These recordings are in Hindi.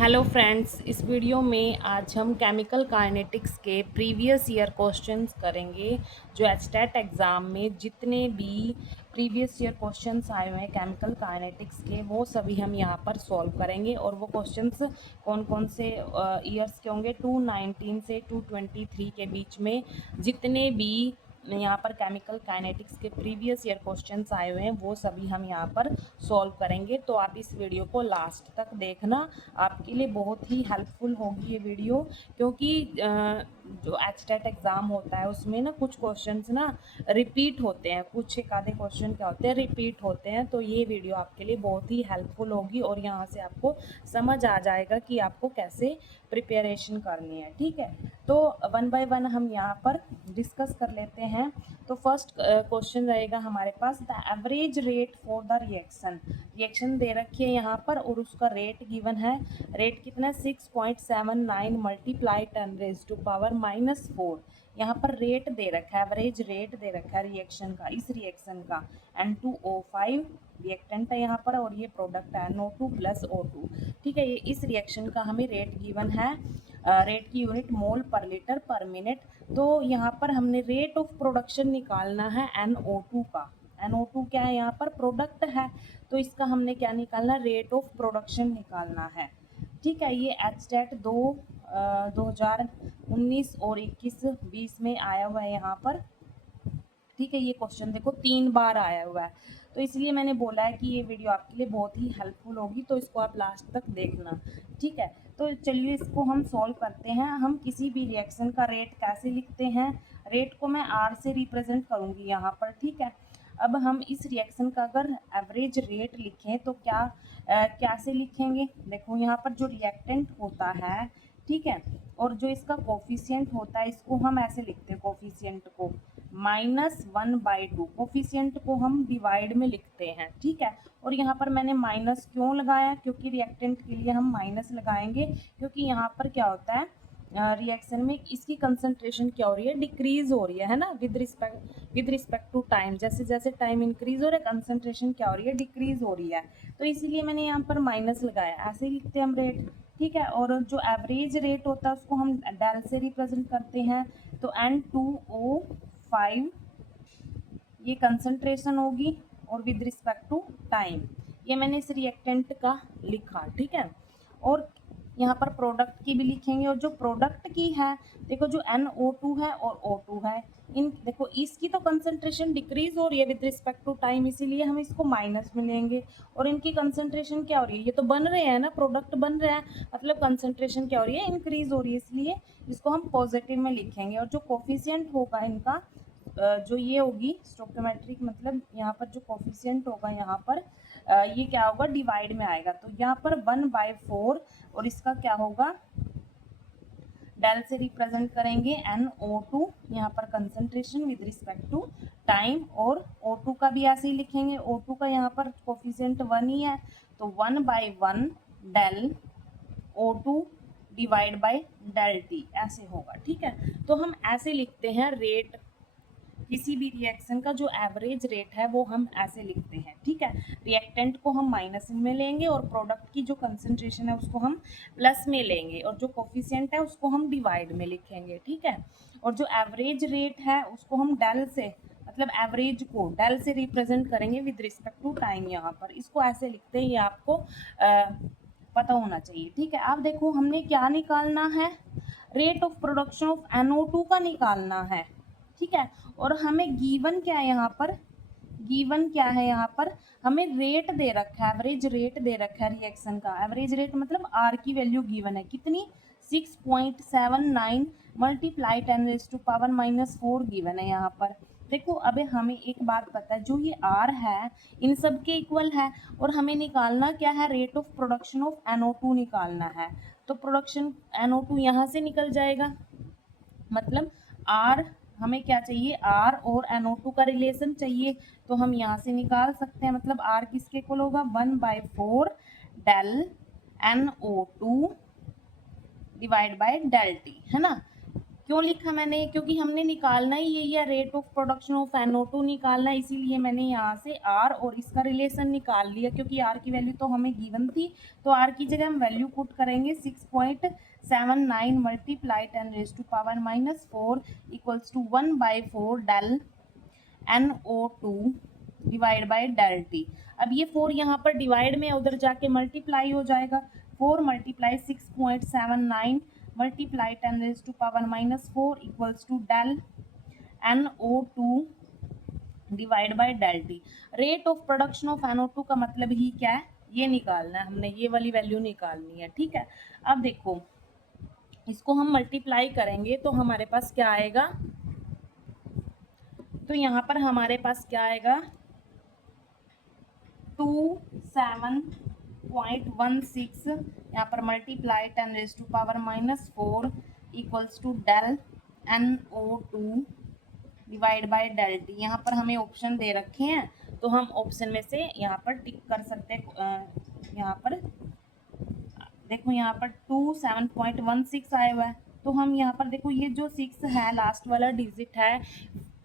हेलो फ्रेंड्स, इस वीडियो में आज हम केमिकल काइनेटिक्स के प्रीवियस ईयर क्वेश्चंस करेंगे। जो एचटेट एग्ज़ाम में जितने भी प्रीवियस ईयर क्वेश्चंस आए हुए हैं केमिकल काइनेटिक्स के, वो सभी हम यहाँ पर सॉल्व करेंगे। और वो क्वेश्चंस कौन कौन से ईयर्स के होंगे, 2019 से 2023 के बीच में जितने भी यहाँ पर केमिकल काइनेटिक्स के प्रीवियस ईयर क्वेश्चंस आए हुए हैं वो सभी हम यहाँ पर सॉल्व करेंगे। तो आप इस वीडियो को लास्ट तक देखना, आपके लिए बहुत ही हेल्पफुल होगी ये वीडियो। क्योंकि जो एचटेट एग्ज़ाम होता है उसमें ना कुछ क्वेश्चंस ना रिपीट होते हैं, कुछ एक आधे क्वेश्चन क्या होते हैं रिपीट होते हैं। तो ये वीडियो आपके लिए बहुत ही हेल्पफुल होगी और यहाँ से आपको समझ आ जाएगा कि आपको कैसे प्रिपरेशन करनी है। ठीक है, तो वन बाय वन हम यहाँ पर डिस्कस कर लेते हैं। तो फर्स्ट क्वेश्चन रहेगा हमारे पास, the average rate for the reaction दे रखी है यहाँ पर और उसका रेट गिवन है। रेट कितना, 6.79 मल्टीप्लाई 10⁻⁻⁴। यहाँ पर रेट दे रखा है, एवरेज रेट दे रखा है रिएक्शन का, इस रिएक्शन का। N2O5 रिएक्टेंट है यहाँ पर और ये प्रोडक्ट है NO2 + O2। ठीक है, ये इस रिएक्शन का हमें रेट गिवन है। रेट की यूनिट मोल पर लीटर पर मिनट। तो यहाँ पर हमने रेट ऑफ प्रोडक्शन निकालना है NO2 का। NO2 क्या है, यहाँ पर प्रोडक्ट है, तो इसका हमने क्या निकालना, रेट ऑफ प्रोडक्शन निकालना है। ठीक है, ये एचटेट 2019 और 21-20 में आया हुआ है यहाँ पर। ठीक है, ये क्वेश्चन देखो 3 बार आया हुआ है, तो इसलिए मैंने बोला है कि ये वीडियो आपके लिए बहुत ही हेल्पफुल होगी, तो इसको आप लास्ट तक देखना। ठीक है, तो चलिए इसको हम सॉल्व करते हैं। हम किसी भी रिएक्शन का रेट कैसे लिखते हैं, रेट को मैं R से रिप्रेजेंट करूँगी यहाँ पर। ठीक है, अब हम इस रिएक्शन का अगर एवरेज रेट लिखें तो कैसे लिखेंगे, देखो यहाँ पर जो रिएक्टेंट होता है, ठीक है, और जो इसका कोफिशिएंट होता है, इसको हम ऐसे लिखते हैं, कोफिशिएंट को -1/2, कोफिशिएंट को हम डिवाइड में लिखते हैं। ठीक है, और यहाँ पर मैंने माइनस क्यों लगाया, क्योंकि रिएक्टेंट के लिए हम माइनस लगाएंगे, क्योंकि यहाँ पर क्या होता है, रिएक्शन में इसकी कंसंट्रेशन क्या हो रही है, डिक्रीज हो रही है ना, विद रिस्पेक्ट टू टाइम। जैसे जैसे टाइम इंक्रीज हो रहा है, कंसंट्रेशन क्या हो रही है, डिक्रीज हो रही है। तो इसीलिए मैंने यहाँ पर माइनस लगाया, ऐसे ही लिखते हैं हम रेट। ठीक है, और जो एवरेज रेट होता है उसको हम डेल से रिप्रेजेंट करते हैं। तो N2O5 ये कंसंट्रेशन होगी और विद रिस्पेक्ट टू टाइम, ये मैंने इस रिएक्टेंट का लिखा। ठीक है, और यहाँ पर प्रोडक्ट की भी लिखेंगे, और जो प्रोडक्ट की है, देखो जो NO2 है और O2 है, इन देखो इसकी तो कंसंट्रेशन डिक्रीज हो रही है विद रिस्पेक्ट टू टाइम, इसीलिए हम इसको माइनस में लेंगे। और इनकी कंसंट्रेशन क्या हो रही है, ये तो बन रहे हैं ना, प्रोडक्ट बन रहा है, मतलब कंसंट्रेशन क्या हो रही है, इंक्रीज हो रही है, इसलिए इसको हम पॉजिटिव में लिखेंगे। और जो कोफिशिएंट होगा इनका, जो ये होगी स्टोकियोमेट्रिक, मतलब यहाँ पर जो कोफिशिएंट होगा यहाँ पर, ये क्या होगा, डिवाइड में आएगा। तो यहाँ पर 1/4 और इसका क्या होगा, डेल से रिप्रेजेंट करेंगे NO2, यहाँ पर concentration with respect to time. और O2 का भी ऐसे ही लिखेंगे, O2 का यहाँ पर कोफिशिएंट 1 ही है, तो 1/1 del O2 divide by del T ऐसे होगा। ठीक है, तो हम ऐसे लिखते हैं रेट, किसी भी रिएक्शन का जो एवरेज रेट है वो हम ऐसे लिखते हैं। ठीक है, रिएक्टेंट को हम माइनस में लेंगे और प्रोडक्ट की जो कंसंट्रेशन है उसको हम प्लस में लेंगे, और जो कोफिशिएंट है उसको हम डिवाइड में लिखेंगे। ठीक है, और जो एवरेज रेट है उसको हम डेल से, मतलब एवरेज को डेल से रिप्रेजेंट करेंगे विद रिस्पेक्ट टू टाइम। यहाँ पर इसको ऐसे लिखते हैं, ये आपको पता होना चाहिए। ठीक है, अब देखो हमने क्या निकालना है, rate of production of NO2 का निकालना है। ठीक है, और हमें गिवन क्या है यहाँ पर, गिवन क्या है यहाँ पर, हमें रेट दे रखा है, एवरेज रेट दे रखा है रिएक्शन का। एवरेज रेट मतलब R की वैल्यू गिवन है कितनी, 6.79 मल्टीप्लाई 10⁻⁻⁴ गिवन है यहाँ पर। देखो अब हमें एक बात पता है, जो ये R है इन सब के इक्वल है, और हमें निकालना क्या है, rate of production of NO2 निकालना है। तो प्रोडक्शन NO2 यहाँ से निकल जाएगा, मतलब R हमें क्या चाहिए, R और NO2 का रिलेशन चाहिए, तो हम यहाँ से निकाल सकते हैं। मतलब R किसके इक्वल होगा, 1/4 del NO2 divide by del T, है ना। क्यों लिखा मैंने, क्योंकि हमने निकालना ही यही है, rate of production of NO2 निकालना है, इसीलिए मैंने यहाँ से R और इसका रिलेशन निकाल लिया, क्योंकि R की वैल्यू तो हमें गिवन थी, तो R की जगह हम वैल्यू पुट करेंगे 6.79 multiply 10⁻⁻⁴ equals to 1/4 del NO2 divide by del T. अब ये 4 यहाँ पर डिवाइड में उधर जाके मल्टीप्लाई हो जाएगा, 4 multiply 6.79 multiply 10⁻⁻⁴ equals to del NO2 divide by del T. Rate of production of NO2 का मतलब ही क्या है, ये निकालना है हमने, ये वाली वैल्यू निकालनी है, ठीक है। अब देखो इसको हम मल्टीप्लाई करेंगे तो हमारे पास क्या आएगा, तो यहाँ पर हमारे पास क्या आएगा 27.16 यहाँ पर multiply 10⁻⁻⁴ equals to del NO2 divide by del T. यहाँ पर हमें ऑप्शन दे रखे हैं तो हम ऑप्शन में से यहाँ पर टिक कर सकते हैं। यहाँ पर देखो यहाँ पर 27.16 आया हुआ है, तो हम यहाँ पर देखो ये जो 6 है लास्ट वाला डिजिट है,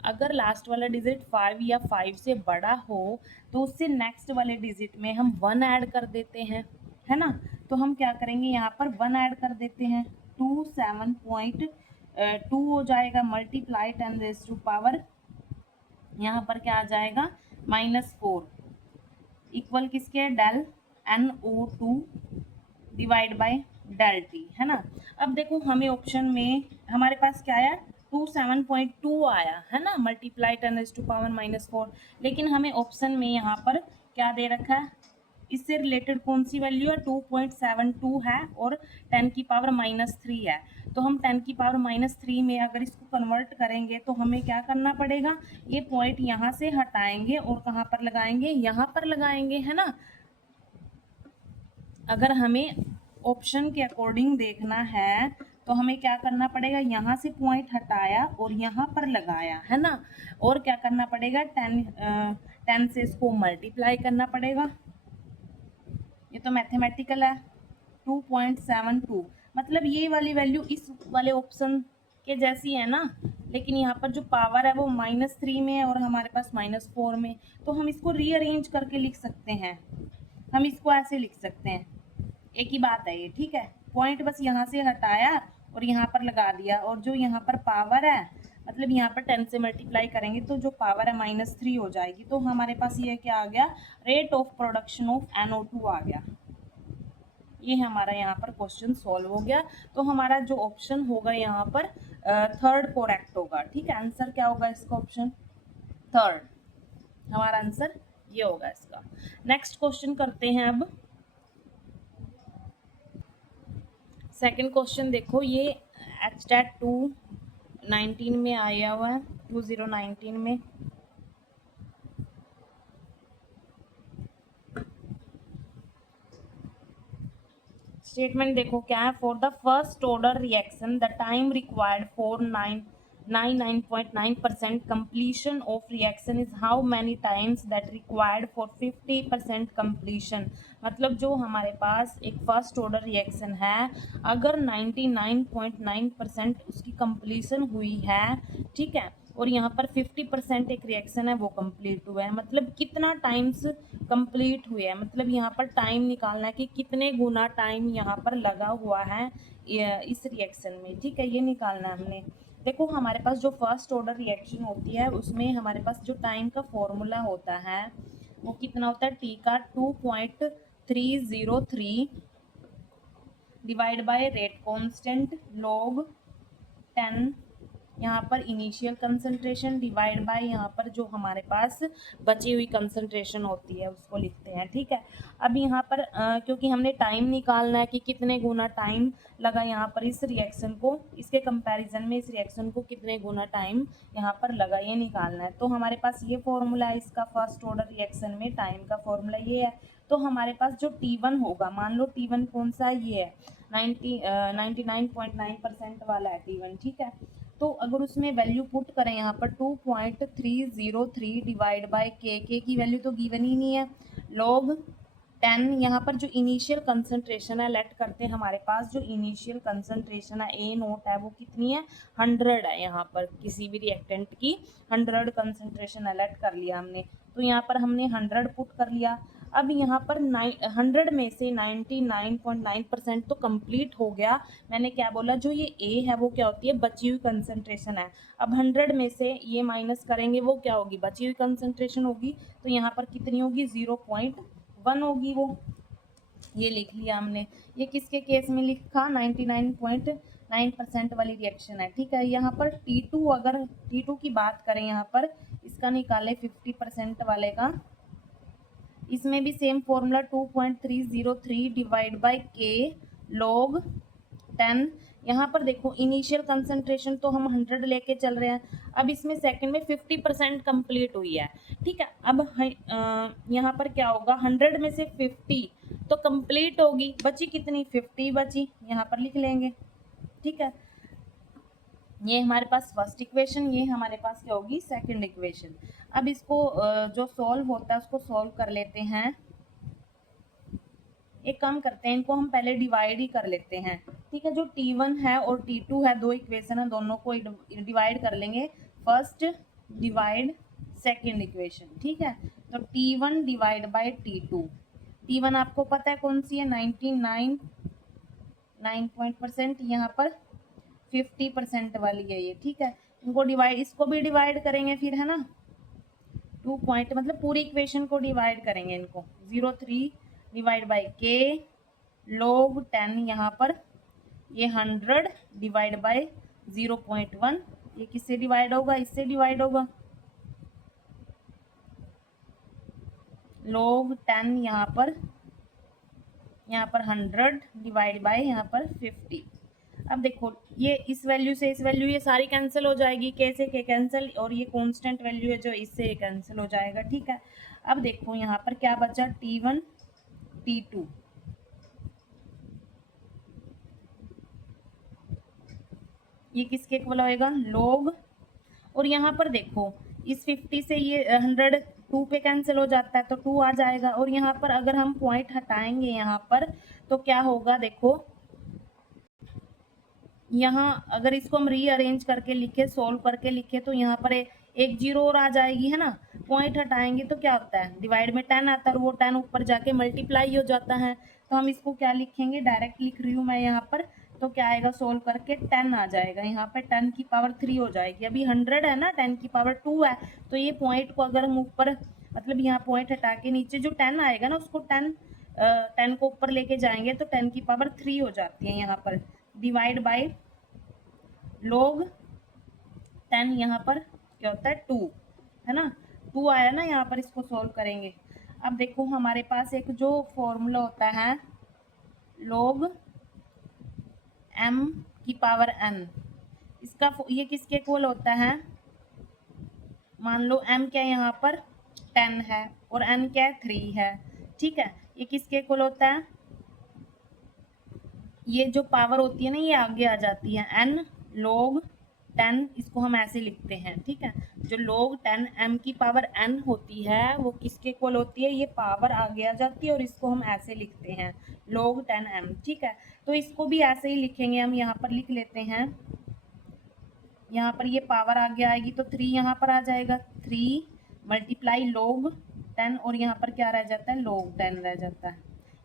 अगर लास्ट वाला डिजिट 5 या 5 से बड़ा हो तो उससे नेक्स्ट वाले डिजिट में हम 1 ऐड कर देते हैं, है ना। तो हम क्या करेंगे यहाँ पर 1 ऐड कर देते हैं, 27.2 हो जाएगा मल्टीप्लाई 10⁻⁻, यहाँ पर क्या आ जाएगा -4 इक्वल किसके del NO2 divide by del T, है ना। अब देखो हमें ऑप्शन में हमारे पास क्या आया 27.2 आया, है ना, मल्टीप्लाई 10⁻⁻⁴, लेकिन हमें ऑप्शन में यहाँ पर क्या दे रखा है, इससे रिलेटेड कौन सी वैल्यू है 2.72 है और 10⁻³ है, तो हम 10⁻³ में अगर इसको कन्वर्ट करेंगे तो हमें क्या करना पड़ेगा, ये पॉइंट यहाँ से हटाएंगे और कहाँ पर लगाएंगे, यहाँ पर लगाएंगे, है ना। अगर हमें ऑप्शन के अकॉर्डिंग देखना है तो हमें क्या करना पड़ेगा, यहाँ से पॉइंट हटाया और यहाँ पर लगाया, है ना, और क्या करना पड़ेगा 10 से इसको मल्टीप्लाई करना पड़ेगा, ये तो मैथमेटिकल है 2.72, मतलब ये वाली वैल्यू इस वाले ऑप्शन के जैसी है ना, लेकिन यहाँ पर जो पावर है वो -3 में है और हमारे पास -4 में, तो हम इसको रीअरेंज करके लिख सकते हैं, हम इसको ऐसे लिख सकते हैं, एक ही बात है ये, ठीक है। पॉइंट बस यहाँ से हटाया और यहाँ पर लगा दिया, और जो यहाँ पर पावर है मतलब यहाँ पर 10 से मल्टीप्लाई करेंगे तो जो पावर है -3 हो जाएगी, तो हमारे पास ये क्या आ गया, rate of production of NO2 आ गया। ये हमारा यहाँ पर क्वेश्चन सॉल्व हो गया, तो हमारा जो ऑप्शन होगा यहाँ पर थर्ड करेक्ट होगा, ठीक है। आंसर क्या होगा इसका, ऑप्शन थर्ड, हमारा आंसर ये होगा इसका। नेक्स्ट क्वेश्चन करते हैं अब सेकंड क्वेश्चन। देखो ये एचटेट 2019 में आया हुआ है, 2019 में। स्टेटमेंट देखो क्या है, for the first order reaction the time required for 99.9% completion of reaction is how many times that required for 50% completion। मतलब जो हमारे पास एक फर्स्ट ऑर्डर रिएक्शन है, अगर 99.9% उसकी कंप्लीशन हुई है, ठीक है, और यहाँ पर 50% एक रिएक्शन है वो कंप्लीट हुआ है, मतलब कितना टाइम्स कंप्लीट हुए हैं, मतलब यहाँ पर टाइम निकालना है कि कितने गुना टाइम यहाँ पर लगा हुआ है इस रिएक्शन में, ठीक है, ये निकालना है हमने। देखो हमारे पास जो फर्स्ट ऑर्डर रिएक्शन होती है उसमें हमारे पास जो टाइम का फॉर्मूला होता है वो कितना होता है, टी का 2.303 divide by rate constant log 10, यहाँ पर इनिशियल कंसंट्रेशन डिवाइड बाय यहाँ पर जो हमारे पास बची हुई कंसंट्रेशन होती है उसको लिखते हैं, ठीक है। अब यहाँ पर क्योंकि हमने टाइम निकालना है कि कितने गुना टाइम लगा यहाँ पर इस रिएक्शन को, इसके कंपैरिजन में इस रिएक्शन को कितने गुना टाइम यहाँ पर लगा, ये निकालना है। तो हमारे पास ये फॉर्मूला है इसका, फर्स्ट ऑर्डर रिएक्शन में टाइम का फॉर्मूला ये है। तो हमारे पास जो T1 होगा, मान लो T1 कौन सा, ये है 99.9% वाला है T1, ठीक है। तो अगर उसमें वैल्यू पुट करें यहाँ पर 2.303 डिवाइड बाय के की वैल्यू तो गिवन ही नहीं है, log 10 यहाँ पर जो इनिशियल कंसंट्रेशन है लेट करते हैं, हमारे पास जो इनिशियल कंसंट्रेशन है ए नोट है वो कितनी है 100 है। यहाँ पर किसी भी रिएक्टेंट की 100 कंसंट्रेशन लेट कर लिया हमने, तो यहाँ पर हमने 100 पुट कर लिया। अब यहाँ पर 100 में से 99.9% तो कंप्लीट हो गया। मैंने क्या बोला, जो ये ए है वो क्या होती है बची हुई कंसंट्रेशन है। अब 100 में से ये माइनस करेंगे वो क्या होगी बची हुई कंसंट्रेशन होगी, तो यहाँ पर कितनी होगी 0.1 होगी वो, ये लिख लिया हमने। ये किसके केस में लिखा 99.9% वाली रिएक्शन है, ठीक है। यहाँ पर T2 अगर T2 की बात करें, यहाँ पर इसका निकाले 50% वाले का, इसमें भी सेम फॉर्मूला 2.303 डिवाइड बाय के log 10। यहाँ पर देखो इनिशियल कंसंट्रेशन तो हम 100 लेके चल रहे हैं, अब इसमें सेकंड में 50% कंप्लीट हुई है, ठीक है। अब यहाँ पर क्या होगा 100 में से 50 तो कंप्लीट होगी, बची कितनी 50 बची, यहाँ पर लिख लेंगे, ठीक है। ये हमारे पास फर्स्ट इक्वेशन, ये हमारे पास क्या होगी सेकंड इक्वेशन। अब इसको जो सॉल्व होता है उसको सॉल्व कर लेते हैं। एक काम करते हैं, इनको हम पहले डिवाइड ही कर लेते हैं, ठीक है। जो T1 है और T2 है, दो इक्वेशन है, दोनों को डिवाइड कर लेंगे। फर्स्ट डिवाइड सेकंड इक्वेशन, ठीक है। तो T1 divide by T2, T1 आपको पता है कौन सी है 99% यहाँ पर 50% वाली है ये, ठीक है। इनको डिवाइड, इसको भी डिवाइड करेंगे फिर, है ना, 2 पॉइंट मतलब पूरी इक्वेशन को डिवाइड करेंगे इनको। 03 डिवाइड बाई के log 10, यहाँ पर ये 100 डिवाइड बाय 0.1, ये किससे डिवाइड होगा इससे डिवाइड होगा, log 10 यहाँ पर 100 डिवाइड बाय यहाँ पर 50। अब देखो ये इस वैल्यू से इस वैल्यू ये सारी कैंसिल हो जाएगी, कैसे के कैंसिल, और ये कांस्टेंट वैल्यू है जो इससे कैंसिल हो जाएगा, ठीक है। अब देखो यहाँ पर क्या बचा T1 T2, ये किसके इक्वल होएगा log, और यहाँ पर देखो इस 50 से ये 100 2 पे कैंसिल हो जाता है तो 2 आ जाएगा, और यहाँ पर अगर हम पॉइंट हटाएंगे यहाँ पर तो क्या होगा, देखो यहाँ अगर इसको हम रीअरेंज करके लिखे, सोल्व करके लिखे, तो यहाँ पर एक जीरो और आ जाएगी, है ना। पॉइंट हटाएंगे तो क्या होता है डिवाइड में 10 आता है, और वो 10 ऊपर जाके मल्टीप्लाई हो जाता है, तो हम इसको क्या लिखेंगे, डायरेक्ट लिख रही हूँ मैं यहाँ पर, तो क्या आएगा सोल्व करके 10 आ जाएगा, यहाँ पे 10 की पावर 3 हो जाएगी। अभी 100 है ना, 10 की पावर 2 है, तो ये पॉइंट को अगर हम ऊपर मतलब यहाँ पॉइंट हटा के नीचे जो 10 आएगा ना उसको 10 को ऊपर लेके जाएंगे तो 10 की पावर 3 हो जाती है यहाँ पर, डिवाइड बाय log 10, यहाँ पर क्या होता है 2, है ना, 2 आया ना यहाँ पर, इसको सोल्व करेंगे। अब देखो हमारे पास एक जो फॉर्मूला होता है log m की पावर n, इसका ये किसके इक्वल होता है, मान लो m क्या है यहाँ पर 10 है और n क्या है 3 है, ठीक है। ये किसके इक्वल होता है, ये जो पावर होती है ना ये आगे आ जाती है n log 10, इसको हम ऐसे लिखते हैं, ठीक है। जो log 10 m की पावर n होती है वो किसके इक्वल होती है, ये पावर आगे आ जाती है और इसको हम ऐसे लिखते हैं log 10 m, ठीक है। तो इसको भी ऐसे ही लिखेंगे हम, यहाँ पर लिख लेते हैं, यहाँ पर ये पावर आगे आएगी तो 3 यहाँ पर आ जाएगा, 3 मल्टीप्लाई log 10, और यहाँ पर क्या रह जाता है log 10 रह जाता है।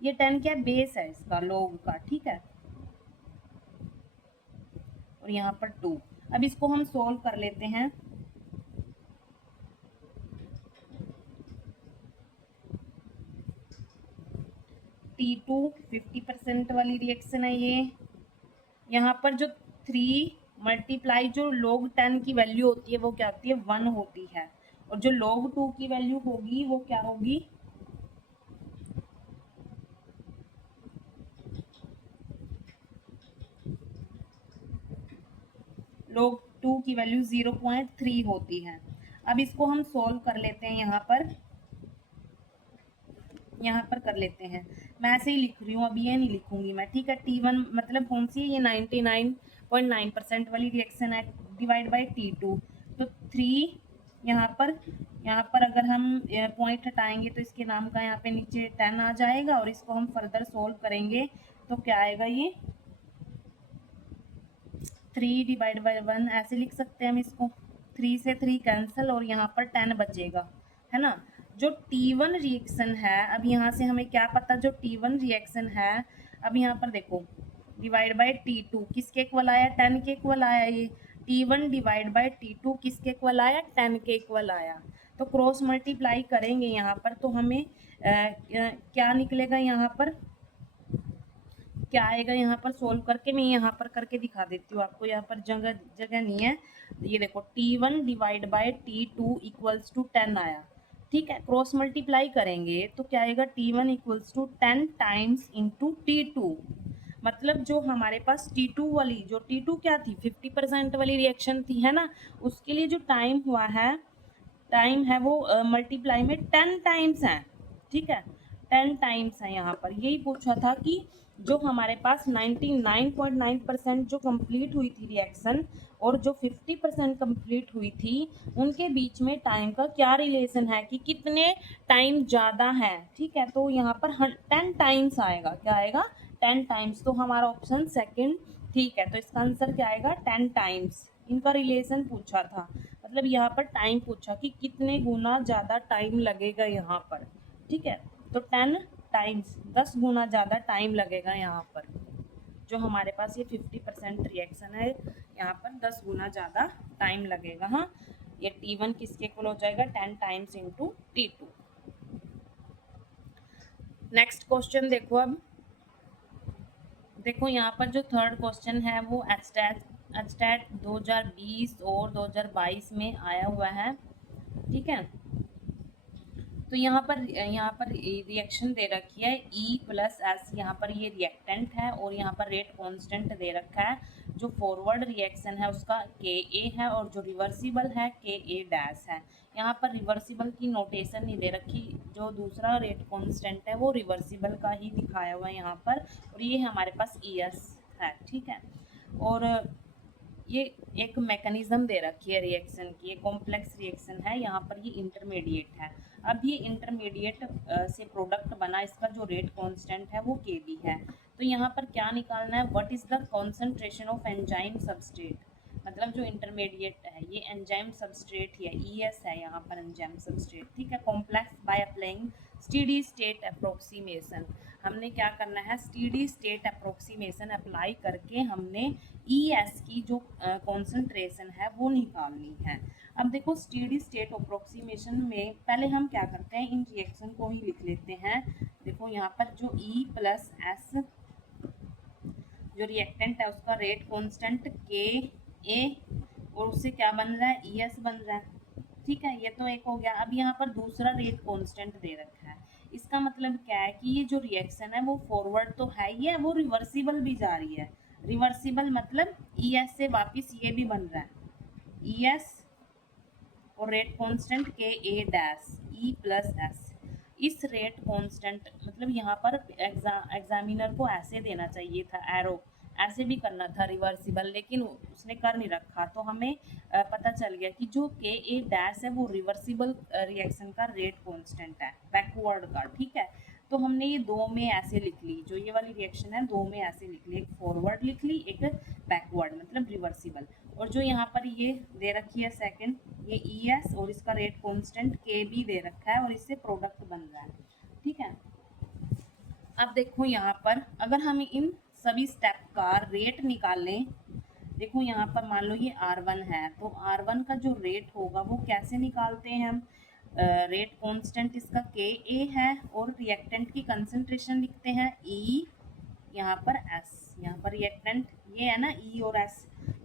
ये 10 क्या बेस है इसका log का, ठीक है, और यहाँ पर 2। अब इसको हम सोल्व कर लेते हैं, T2 50% वाली रिएक्शन है ये, यहाँ पर जो 3 मल्टीप्लाई जो log 10 की वैल्यू होती है वो क्या होती है 1 होती है, और जो log 2 की वैल्यू होगी वो क्या होगी, log 2 की वैल्यू 0.3 होती है। अब इसको हम सोल्व कर लेते हैं, यहाँ पर कर लेते हैं, मैं ऐसे ही लिख रही हूँ, अब ये नहीं लिखूंगी मैं, ठीक है। T1 मतलब कौन सी है, ये 99.9% वाली रिएक्शन है, डिवाइड बाय T2, तो 3 यहाँ पर यहाँ पर अगर हम पॉइंट हटाएंगे तो इसके नाम का यहाँ पे नीचे 10 आ जाएगा, और इसको हम फर्दर सोल्व करेंगे तो क्या आएगा, ये 3 डिवाइड बाई 1 ऐसे लिख सकते हैं हम इसको। 3 से 3 कैंसिल और यहाँ पर 10 बचेगा, है ना। जो T1 रिएक्शन है, अब यहाँ से हमें क्या पता, जो T1 रिएक्शन है, अब यहाँ पर देखो डिवाइड बाई T2 किसके इक्वल आया, 10 के इक्वल आया। ये T1 डिवाइड बाई T2 किसके इक्वल आया, 10 के इक्वल आया। तो क्रॉस मल्टीप्लाई करेंगे यहाँ पर तो हमें क्या निकलेगा, यहाँ पर क्या आएगा, यहाँ पर सोल्व करके मैं यहाँ पर करके दिखा देती हूँ आपको, यहाँ पर जगह जगह नहीं है। ये देखो T1 divide by T2 equals to 10 आया, ठीक है। क्रॉस मल्टीप्लाई करेंगे तो क्या आएगा, T1 equals to 10 times into T2। मतलब जो हमारे पास T2 वाली, जो T2 क्या थी, 50% वाली रिएक्शन थी, है ना, उसके लिए जो टाइम हुआ है, टाइम है वो मल्टीप्लाई में 10 टाइम्स है, ठीक है, 10 टाइम्स है। यहाँ पर यही पूछा था कि जो हमारे पास 99.9% जो कंप्लीट हुई थी रिएक्शन और जो 50% कंप्लीट हुई थी, उनके बीच में टाइम का क्या रिलेशन है, कि कितने टाइम ज़्यादा है, ठीक है। तो यहाँ पर 10 टाइम्स आएगा, क्या आएगा, 10 टाइम्स। तो हमारा ऑप्शन सेकंड ठीक है। तो इसका आंसर क्या आएगा, 10 टाइम्स। इनका रिलेशन पूछा था, मतलब यहाँ पर टाइम पूछा कि कितने गुना ज़्यादा टाइम लगेगा यहाँ पर, ठीक है। तो 10 टाइम्स, 10 गुना ज़्यादा टाइम लगेगा यहाँ पर। जो हमारे पास ये 50% रिएक्शन है, यहाँ पर 10 गुना ज़्यादा टाइम लगेगा। हाँ, ये T1 किसके इक्वल हो जाएगा, 10 times into T2। Next question देखो। अब देखो यहाँ पर जो थर्ड क्वेश्चन है वो एचटेट 2020 और 2022 में आया हुआ है, ठीक है। तो यहाँ पर रिएक्शन दे रखी है E प्लस एस, यहाँ पर ये रिएक्टेंट है और यहाँ पर रेट कांस्टेंट दे रखा है। जो फॉरवर्ड रिएक्शन है उसका Ka है और जो रिवर्सिबल है Ka डैश है। यहाँ पर रिवर्सिबल की नोटेशन नहीं दे रखी, जो दूसरा रेट कांस्टेंट है वो रिवर्सिबल का ही दिखाया हुआ है यहाँ पर, और ये हमारे पास ES है, ठीक है। और ये एक मैकेनिज्म दे रखी है रिएक्शन की, ये कॉम्प्लेक्स रिएक्शन है, यहाँ पर ये इंटरमीडिएट है। अब ये इंटरमीडिएट से प्रोडक्ट बना, इसका जो रेट कांस्टेंट है वो Kb है। तो यहाँ पर क्या निकालना है, what is the concentration of enzyme substrate, मतलब जो इंटरमीडिएट है ये एंजाइम सबस्ट्रेट ही है, ES है यहाँ पर एंजाइम सबस्ट्रेट, ठीक है। Complex by applying steady state approximation, हमने क्या करना है, स्टेडी स्टेट अप्रोक्सीमेशन अप्लाई करके हमने ES की जो कॉन्सेंट्रेशन है वो निकालनी है। अब देखो स्टेडी स्टेट अप्रोक्सीमेशन में पहले हम क्या करते हैं, इन रिएक्शन को ही लिख लेते हैं। देखो यहाँ पर जो E प्लस एस जो रिएक्टेंट है उसका रेट कांस्टेंट Ka और उससे क्या बन रहा है, ES बन रहा है, ठीक है। ये तो एक हो गया। अब यहाँ पर दूसरा रेट कांस्टेंट दे रखा है, इसका मतलब क्या है कि ये जो रिएक्शन है वो फॉरवर्ड तो है ही है, वो रिवर्सिबल भी जा रही है। रिवर्सिबल मतलब ES से वापस ये भी बन रहा है, ES और rate constant Ka dash E plus S. इस रेट कांस्टेंट मतलब यहाँ पर एग्जामिनर को ऐसे देना चाहिए था, एरो ऐसे भी करना था रिवर्सिबल, लेकिन उसने कर नहीं रखा। तो हमें पता चल गया कि जो Ka डैश है वो रिवर्सिबल रिएक्शन का रेट कांस्टेंट है, बैकवर्ड का, ठीक है। तो हमने ये दो में ऐसे लिख ली, जो ये वाली रिएक्शन है दो में ऐसे लिख ली, एक फॉरवर्ड लिख ली, एक बैकवर्ड मतलब रिवर्सिबल। और जो यहाँ पर ये दे रखी है सेकंड, ये ES और इसका रेट कांस्टेंट Kb दे रखा है और इससे प्रोडक्ट बन रहा है, ठीक है। अब देखो यहाँ पर अगर हम इन सभी स्टेप का रेट निकालें, देखो यहाँ पर मान लो ये R1 है, तो R1 का जो रेट होगा वो कैसे निकालते हैं हम, रेट कांस्टेंट इसका Ka है और रिएक्टेंट की कंसंट्रेशन लिखते हैं E, यहाँ पर S, यहाँ पर रिएक्टेंट ये है ना E और S,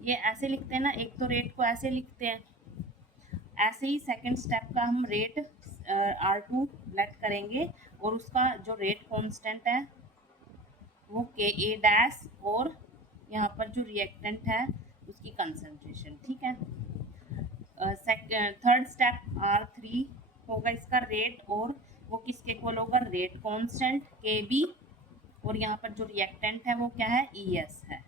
ये ऐसे लिखते हैं ना, एक तो रेट को ऐसे लिखते हैं। ऐसे ही सेकंड स्टेप का हम रेट R2 लेट करेंगे और उसका जो रेट कांस्टेंट है वो Ka डैश और यहाँ पर जो रिएक्टेंट है उसकी कंसंट्रेशन, ठीक है। थर्ड स्टेप R3 होगा, इसका रेट और वो किसके इक्वल होगा, रेट कांस्टेंट Kb और यहाँ पर जो रिएक्टेंट है वो क्या है, ES है।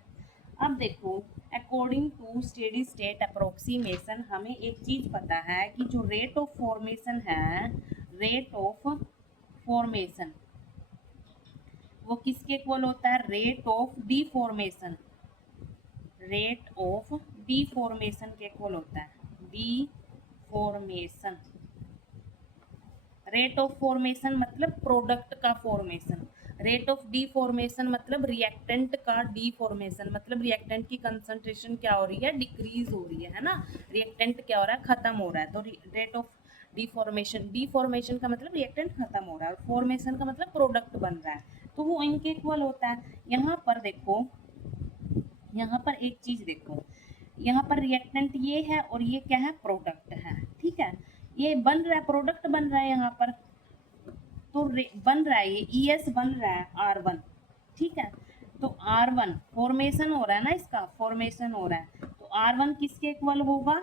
अब देखो, according to steady state approximation हमें एक चीज़ पता है कि जो रेट ऑफ फॉर्मेशन है, रेट ऑफ फॉर्मेशन वो किसके इक्वल होता है? Rate of deformation, rate of deformation के इक्वल होता है। डिफॉर्मेशन, रेट ऑफ फॉर्मेशन मतलब प्रोडक्ट का फॉर्मेशन, रेट ऑफ डिफॉर्मेशन मतलब रिएक्टेंट का डिफॉर्मेशन, मतलब रिएक्टेंट की कंसंट्रेशन क्या हो रही है? डिक्रीज हो रही है ना, रिएक्टेंट क्या हो रहा है? खत्म हो रहा है। तो रेट ऑफ डिफॉर्मेशन, डिफॉर्मेशन का मतलब रिएक्टेंट खत्म हो रहा है और फॉर्मेशन का मतलब प्रोडक्ट बन रहा है, तो वो इनके इक्वल होता है। यहाँ पर देखो, यहाँ पर एक चीज देखो, यहाँ पर रिएक्टेंट ये है और ये क्या है? प्रोडक्ट है, ठीक है। ये बन रहा है, प्रोडक्ट बन रहा है यहाँ पर, तो बन रहा है ये ES बन रहा है R1, ठीक है। तो R1 फॉर्मेशन हो रहा है ना, इसका फॉर्मेशन हो रहा है, तो R1 किसके इक्वल होगा?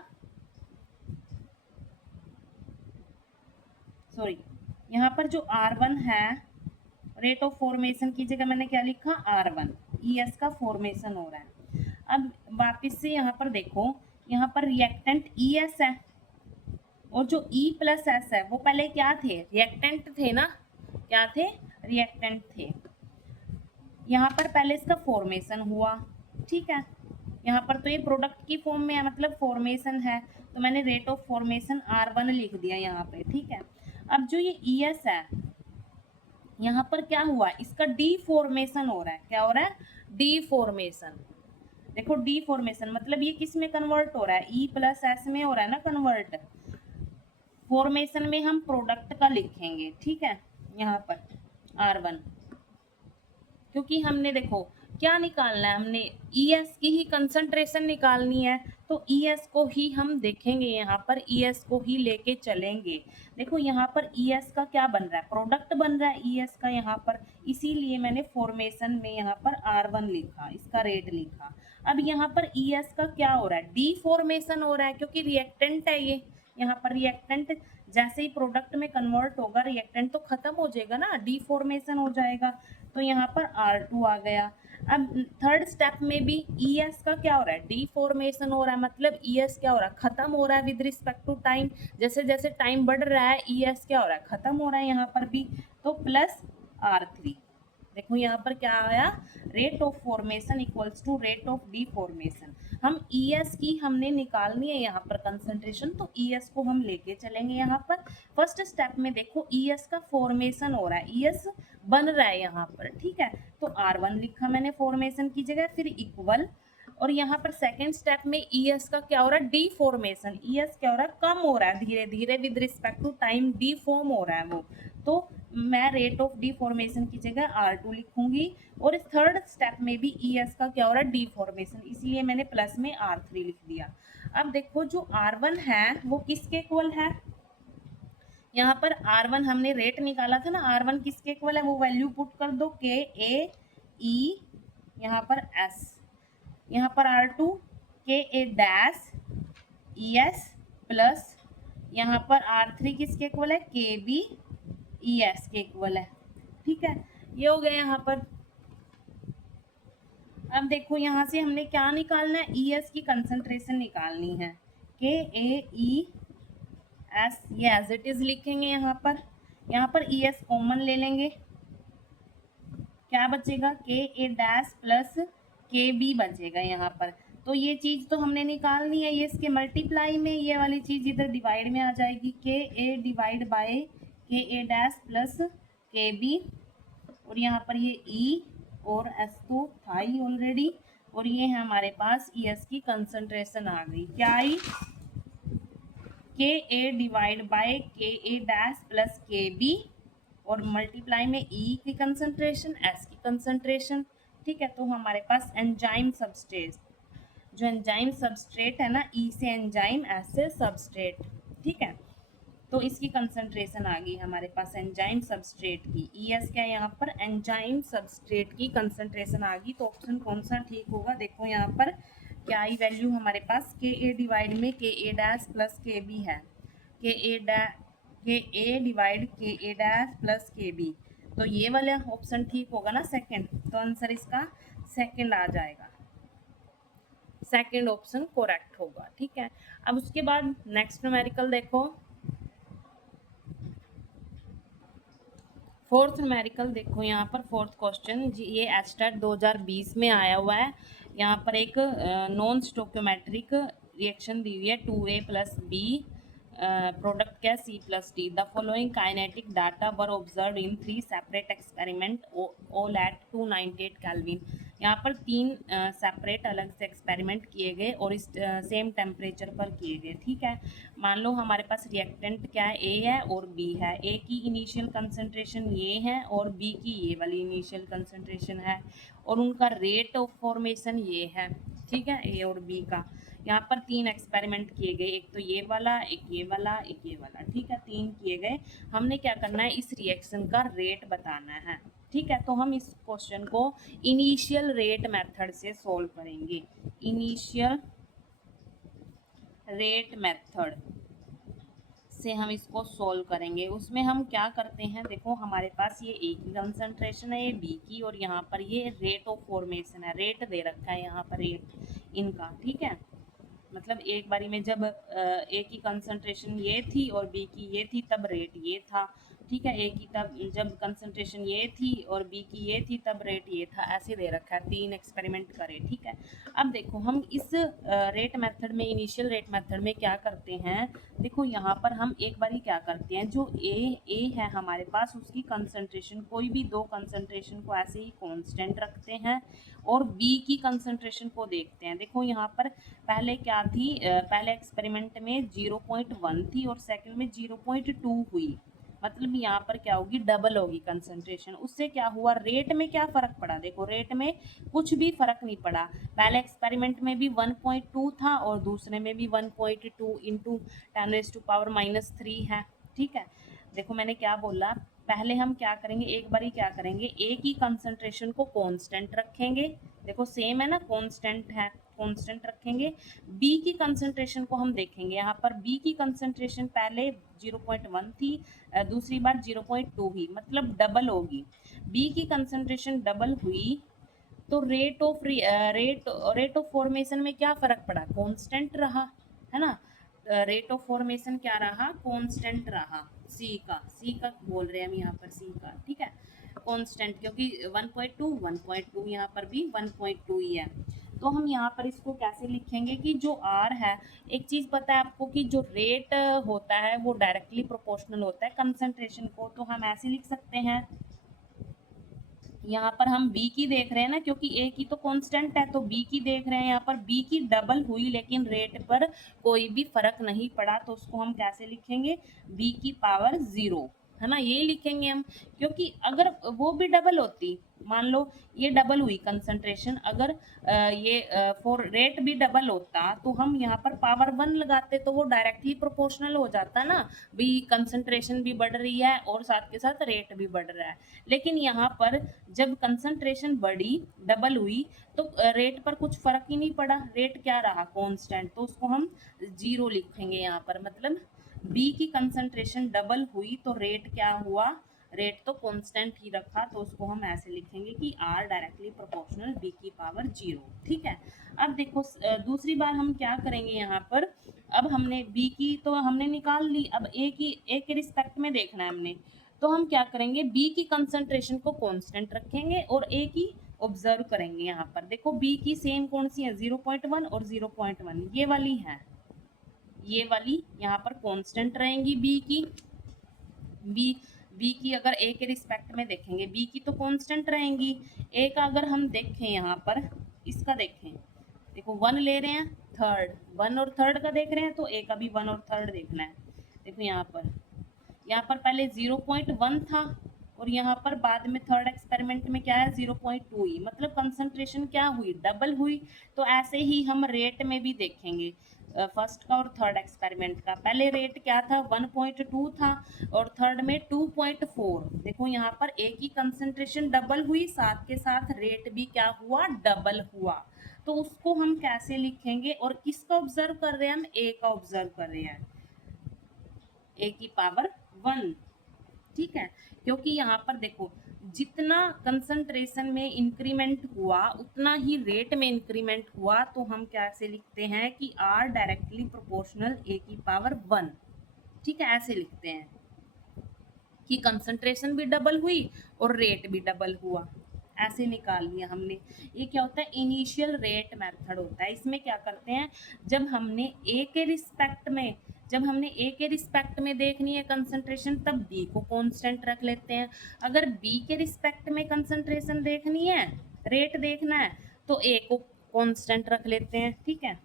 सॉरी, यहाँ पर जो R1 है, रेट ऑफ फॉर्मेशन की जगह मैंने क्या लिखा? R1, ES का फॉर्मेशन हो रहा है। अब वापस से यहाँ पर देखो, यहाँ पर रिएक्टेंट ES है और जो E+S है वो पहले क्या थे? रिएक्टेंट थे ना, क्या थे? रिएक्टेंट थे। यहाँ पर पहले इसका फॉर्मेशन हुआ, ठीक है। यहाँ पर तो ये प्रोडक्ट की फॉर्म में है, मतलब फॉर्मेशन है, तो मैंने रेट ऑफ फॉर्मेशन R1 लिख दिया यहाँ पे, ठीक है। अब जो ये ES है, यहाँ पर क्या हुआ? इसका डीफॉर्मेशन हो रहा है। क्या हो रहा है? डीफॉर्मेशन। देखो, डीफॉर्मेशन मतलब ये किस में कन्वर्ट हो रहा है? E+S में हो रहा है ना कन्वर्ट। फॉर्मेशन में हम प्रोडक्ट का लिखेंगे, ठीक है, यहाँ पर R1, क्योंकि हमने देखो क्या निकालना है? हमने ES की ही कंसंट्रेशन निकालनी है, तो ES को ही हम देखेंगे, यहाँ पर ES को ही लेके चलेंगे। देखो यहाँ पर ES का क्या बन रहा है? प्रोडक्ट बन रहा है ES का यहाँ पर, इसीलिए मैंने फॉर्मेशन में यहाँ पर R1 लिखा, इसका रेट लिखा। अब यहाँ पर ES का क्या हो रहा है? डीफॉर्मेशन हो रहा है, क्योंकि रिएक्टेंट है ये, यहाँ पर रिएक्टेंट जैसे ही प्रोडक्ट में कन्वर्ट होगा, रिएक्टेंट तो खत्म हो जाएगा ना, डीफॉर्मेशन हो जाएगा, तो यहाँ पर R2 आ गया। अब थर्ड स्टेप में भी ES का क्या हो रहा है? डीफॉर्मेशन हो रहा है, मतलब ES क्या हो रहा है? खत्म हो रहा है विद रिस्पेक्ट टू टाइम। जैसे जैसे टाइम बढ़ रहा है ES क्या हो रहा है? खत्म हो रहा है यहाँ पर भी, तो प्लस R3। देखो यहाँ पर क्या आया? Rate of formation equals to rate of deformation. हम ES की हमने निकालनी है यहाँ पर कंसंट्रेशन, तो ES को हम लेके चलेंगे यहाँ पर। फर्स्ट स्टेप में देखो ES का फॉर्मेशन हो रहा है, ES बन रहा है यहाँ पर, ठीक है, तो R1 लिखा मैंने फॉर्मेशन की जगह, फिर इक्वल, और यहाँ पर सेकेंड स्टेप में ES का क्या हो रहा है? डीफॉर्मेशन। ES क्या हो रहा है? कम हो रहा है धीरे धीरे with respect to time, deform हो रहा है वो, तो मैं रेट ऑफ डीफॉर्मेशन की जगह R2 लिखूंगी। और थर्ड स्टेप में भी ES का क्या हो रहा है? डीफॉर्मेशन, इसलिए मैंने प्लस में R3 लिख दिया। अब देखो जो R1 है वो किसके इक्वल है? यहाँ पर R1 हमने रेट निकाला था ना, R1 किसके इक्वल है? वो वैल्यू पुट कर दो, KAE, यहाँ पर S, यहाँ पर R2 KA dash ES plus यहाँ पर R3 किसके इक्वल है? KB ES के इक्वल है, ठीक है, ये हो गया यहाँ पर। अब देखो यहाँ से हमने क्या निकालना है? ES की कंसंट्रेशन निकालनी है, KAE S, ये एज इट इज लिखेंगे यहाँ पर ES कॉमन ले लेंगे, क्या बचेगा? KA डैश प्लस KB बचेगा यहाँ पर। तो ये चीज़ तो हमने निकालनी है, ये इसके मल्टीप्लाई में ये वाली चीज़ इधर डिवाइड में आ जाएगी, KA divide by KA dash plus KB, और यहाँ पर ये E और S तो था ही ऑलरेडी, और ये है हमारे पास ES की कंसंट्रेशन आ गई, क्या आई? KA divide by KA dash plus KB, और मल्टीप्लाई में E की कंसंट्रेशन, S की कंसंट्रेशन, ठीक है। तो हमारे पास एंजाइम सबस्ट्रेट, जो एंजाइम सबस्ट्रेट है ना, E से एंजाइम, S से सबस्ट्रेट, ठीक है, तो इसकी कंसंट्रेशन आ गई हमारे पास एंजाइम सबस्ट्रेट की। ES क्या है यहाँ पर? एंजाइम सबस्ट्रेट की कंसंट्रेशन आ गई, तो ऑप्शन कौन सा ठीक होगा? देखो यहाँ पर क्या आई वैल्यू हमारे पास? KA डिवाइड में KA डैश प्लस KB है, KA divide KA dash plus KB, तो ये वाला ऑप्शन ठीक होगा ना, सेकंड, तो आंसर इसका सेकंड आ जाएगा। सेकंड ऑप्शन करेक्ट होगा। ठीक है, अब उसके बाद नेक्स्ट न्यूमेरिकल देखो, फोर्थ न्यूमेरिकल देखो यहाँ पर फोर्थ क्वेश्चन जी, ये एस्टेट 2020 में आया हुआ है। यहाँ पर एक नॉन स्टोक्योमेट्रिक रिएक्शन दी हुई है 2A + B प्रोडक्ट क्या C + D। The following kinetic data were observe in 3 separate experiment all at 298 kelvin. यहाँ पर 3 सेपरेट अलग से एक्सपेरिमेंट किए गए और इस सेम टेम्परेचर पर किए गए। ठीक है, मान लो हमारे पास रिएक्टेंट क्या है, ए है और बी है। ए की इनिशियल कंसंट्रेशन ये है और बी की ये वाली इनिशियल कंसंट्रेशन है और उनका रेट ऑफ फॉर्मेशन ये है। ठीक है, ए और बी का। यहाँ पर 3 एक्सपेरिमेंट किए गए, एक तो ये वाला, एक ये वाला, एक ये वाला। ठीक है, 3 किए गए। हमने क्या करना है, इस रिएक्शन का रेट बताना है। ठीक है, तो हम इस क्वेश्चन को इनिशियल रेट मेथड से सॉल्व करेंगे। इनिशियल रेट मेथड से हम इसको सोल्व करेंगे। उसमें हम क्या करते हैं, देखो हमारे पास ये ए की कंसंट्रेशन है, ये बी की, और यहाँ पर ये रेट ऑफ फॉर्मेशन है, रेट दे रखा है यहाँ पर रेट इनका। ठीक है, मतलब एक बारी में जब ए की कंसंट्रेशन ये थी और बी की ये थी तब रेट ये था। ठीक है, ए की तब जब कंसंट्रेशन ये थी और बी की ये थी तब रेट ये था, ऐसे दे रखा है। 3 एक्सपेरिमेंट करे। ठीक है, अब देखो हम इस रेट मेथड में, इनिशियल रेट मेथड में क्या करते हैं, देखो यहाँ पर हम एक बारी क्या करते हैं, जो ए है हमारे पास, उसकी कंसंट्रेशन, कोई भी 2 कंसंट्रेशन को ऐसे ही कांस्टेंट रखते हैं और बी की कंसंट्रेशन को देखते हैं। देखो यहाँ पर पहले क्या थी, पहले एक्सपेरिमेंट में 0.1 थी और सेकंड में 0.2 हुई, मतलब यहाँ पर क्या होगी, डबल होगी कंसंट्रेशन। उससे क्या हुआ, रेट में क्या फर्क पड़ा, देखो रेट में कुछ भी फर्क नहीं पड़ा। पहले एक्सपेरिमेंट में भी 1.2 था और दूसरे में भी 1.2 इंटू 10⁻³ है। ठीक है, देखो मैंने क्या बोला, पहले हम क्या करेंगे, एक बारी क्या करेंगे, ए की कंसंट्रेशन को कांस्टेंट रखेंगे। देखो सेम है ना, कांस्टेंट है, कांस्टेंट रखेंगे। बी की कंसंट्रेशन को हम देखेंगे, यहाँ पर बी की कंसंट्रेशन पहले 0.1 थी, दूसरी बार 0.2 हुई, मतलब डबल होगी। बी की कंसंट्रेशन डबल हुई तो रेट ऑफ फॉर्मेशन में क्या फर्क पड़ा, कांस्टेंट रहा, है ना। रेट ऑफ फॉर्मेशन क्या रहा, कांस्टेंट रहा। सी का बोल रहे हैं हम यहाँ पर, सी का। ठीक है, कांस्टेंट, क्योंकि 1.2 यहाँ पर भी 1.2 ही है। तो हम यहाँ पर इसको कैसे लिखेंगे कि जो आर है, एक चीज़ पता है आपको कि जो रेट होता है वो डायरेक्टली प्रोपोर्शनल होता है कंसंट्रेशन को। तो हम ऐसे लिख सकते हैं, यहाँ पर हम B की देख रहे हैं ना, क्योंकि A की तो कांस्टेंट है, तो B की देख रहे हैं, यहाँ पर B की डबल हुई लेकिन रेट पर कोई भी फर्क नहीं पड़ा, तो उसको हम कैसे लिखेंगे, B की पावर 0, है ना, ये लिखेंगे हम। क्योंकि अगर वो भी डबल होती, मान लो ये डबल हुई कंसंट्रेशन, अगर ये फॉर रेट भी डबल होता तो हम यहाँ पर पावर 1 लगाते, तो वो डायरेक्टली प्रोपोर्शनल हो जाता ना, भी कंसंट्रेशन भी बढ़ रही है और साथ के साथ रेट भी बढ़ रहा है। लेकिन यहाँ पर जब कंसंट्रेशन बढ़ी, डबल हुई, तो रेट पर कुछ फर्क ही नहीं पड़ा, रेट क्या रहा, कांस्टेंट, तो उसको हम 0 लिखेंगे यहाँ पर। मतलब बी की कंसंट्रेशन डबल हुई तो रेट क्या हुआ, रेट तो कांस्टेंट ही रखा, तो उसको हम ऐसे लिखेंगे कि आर डायरेक्टली प्रोपोर्शनल बी की पावर 0। ठीक है, अब देखो दूसरी बार हम क्या करेंगे यहाँ पर, अब हमने बी की तो हमने निकाल ली, अब ए के रिस्पेक्ट में देखना है हमने, तो हम क्या करेंगे, बी की कंसंट्रेशन को कांस्टेंट रखेंगे और ए की ऑब्जर्व करेंगे। यहाँ पर देखो बी की सेम कौन सी है, 0.1 और 0.1, ये वाली है, ये वाली यहाँ पर कांस्टेंट रहेंगी बी की। बी की अगर ए के रिस्पेक्ट में देखेंगे, बी की तो कांस्टेंट रहेंगी। ए का अगर हम देखें यहाँ पर, इसका देखें, देखो 1 ले रहे हैं, थर्ड 1 और थर्ड का देख रहे हैं, तो ए का भी 1 और थर्ड देखना है। देखो यहाँ पर पहले 0.1 था और यहाँ पर बाद में थर्ड एक्सपेरिमेंट में क्या है, 0.2 ही, मतलब कंसंट्रेशन क्या हुई, डबल हुई। तो ऐसे ही हम रेट में भी देखेंगे, फर्स्ट का और थर्ड एक्सपेरिमेंट का। पहले रेट क्या था, 1.2 था और थर्ड में 2.4। देखो यहाँ पर ए की कंसंट्रेशन डबल हुई, साथ के साथ रेट भी क्या हुआ, डबल हुआ। तो उसको हम कैसे लिखेंगे, और किसका ऑब्जर्व कर रहे हैं हम, ए का ऑब्जर्व कर रहे हैं, ए की पावर 1। ठीक है, क्योंकि यहाँ पर देखो जितना कंसंट्रेशन में इंक्रीमेंट हुआ उतना ही रेट में इंक्रीमेंट हुआ, तो हम कैसे लिखते हैं कि आर डायरेक्टली प्रोपोर्शनल ए की पावर 1। ठीक है, ऐसे लिखते हैं कि कंसंट्रेशन भी डबल हुई और रेट भी डबल हुआ, ऐसे निकाल लिया हमने। ये क्या होता है, इनिशियल रेट मेथड होता है। इसमें क्या करते हैं, जब हमने ए के रिस्पेक्ट में देखनी है कंसंट्रेशन, तब बी को कांस्टेंट रख लेते हैं। अगर बी के रिस्पेक्ट में कंसंट्रेशन देखनी है, रेट देखना है, तो ए को कांस्टेंट रख लेते हैं। ठीक है,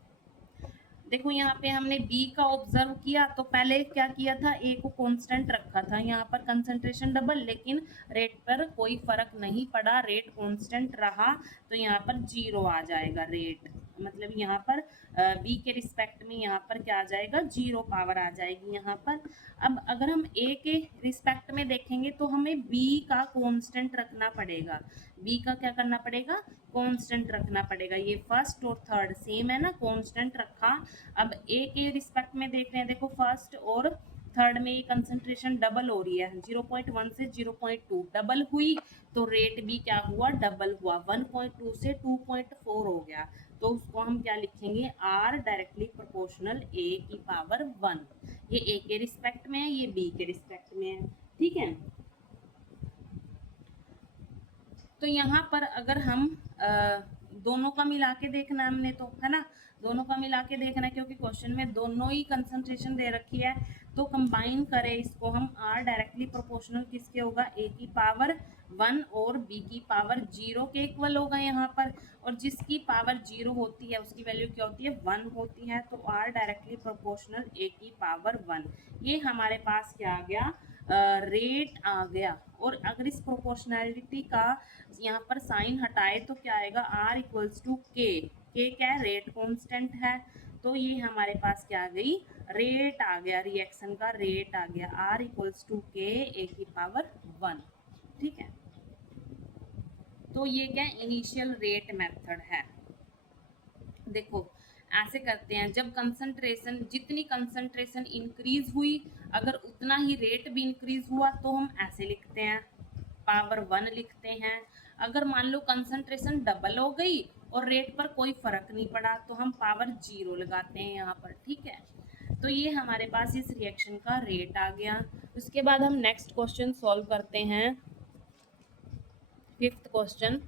देखो यहाँ पे हमने बी का ऑब्जर्व किया, तो पहले क्या किया था, ए को कांस्टेंट रखा था, यहाँ पर कंसंट्रेशन डबल, लेकिन रेट पर कोई फर्क नहीं पड़ा, रेट कांस्टेंट रहा, तो यहाँ पर 0 आ जाएगा रेट, मतलब यहाँ पर बी के रिस्पेक्ट में यहाँ पर क्या आ जाएगा, 0 पावर आ जाएगी यहाँ पर। अब अगर हम ए के रिस्पेक्ट में देखेंगे तो हमें बी का कांस्टेंट रखना पड़ेगा, बी का क्या करना पड़ेगा, कांस्टेंट रखना पड़ेगा। ये फर्स्ट और थर्ड सेम है ना, कांस्टेंट रखा। अब ए के रिस्पेक्ट में देख रहे हैं, देखो फर्स्ट और थर्ड में ये कंसंट्रेशन डबल हो रही है, 0.1 से 0.2 डबल हुई, तो रेट भी क्या हुआ, डबल हुआ, 1.2 से 2.4 हो गया, तो उसको हम क्या लिखेंगे, आर डायरेक्टली प्रोपोर्शनल ए की पावर 1। ये ए के रिस्पेक्ट में है, ये बी के रिस्पेक्ट में है। ठीक है, तो यहाँ पर अगर हम दोनों का मिला के देखना है हमने, तो है ना, दोनों का मिला के देखना है, क्योंकि क्वेश्चन में दोनों ही कंसंट्रेशन दे रखी है, तो कंबाइन करें इसको हम, आर डायरेक्टली प्रोपोर्शनल किसके होगा, ए की पावर 1 और बी की पावर 0 के इक्वल होगा यहाँ पर, और जिसकी पावर 0 होती है उसकी वैल्यू क्या होती है, 1 होती है, तो आर डायरेक्टली प्रोपोर्शनल ए की पावर 1। ये हमारे पास क्या आ गया, रेट आ गया। और अगर इस प्रोपोर्शनैलिटी का यहाँ पर साइन हटाए तो क्या आएगा, आर इक्वल्स टू के, के क्या है, रेट कांस्टेंट है, तो ये हमारे पास क्या आ गई, रेट आ गया, रिएक्शन का रेट आ गया, आर इक्वल्स टू के ए की पावर 1। ठीक है, तो ये क्या इनिशियल रेट मेथड है। देखो ऐसे करते हैं, जब कंसंट्रेशन, जितनी कंसंट्रेशन इंक्रीज हुई, अगर उतना ही रेट भी इंक्रीज हुआ, तो हम ऐसे लिखते हैं, पावर 1 लिखते हैं। अगर मान लो कंसंट्रेशन डबल हो गई और रेट पर कोई फर्क नहीं पड़ा, तो हम पावर 0 लगाते हैं यहाँ पर। ठीक है, तो ये हमारे पास इस रिएक्शन का रेट आ गया। उसके बाद हम नेक्स्ट क्वेश्चन सॉल्व करते हैं, फिफ्थ क्वेश्चन।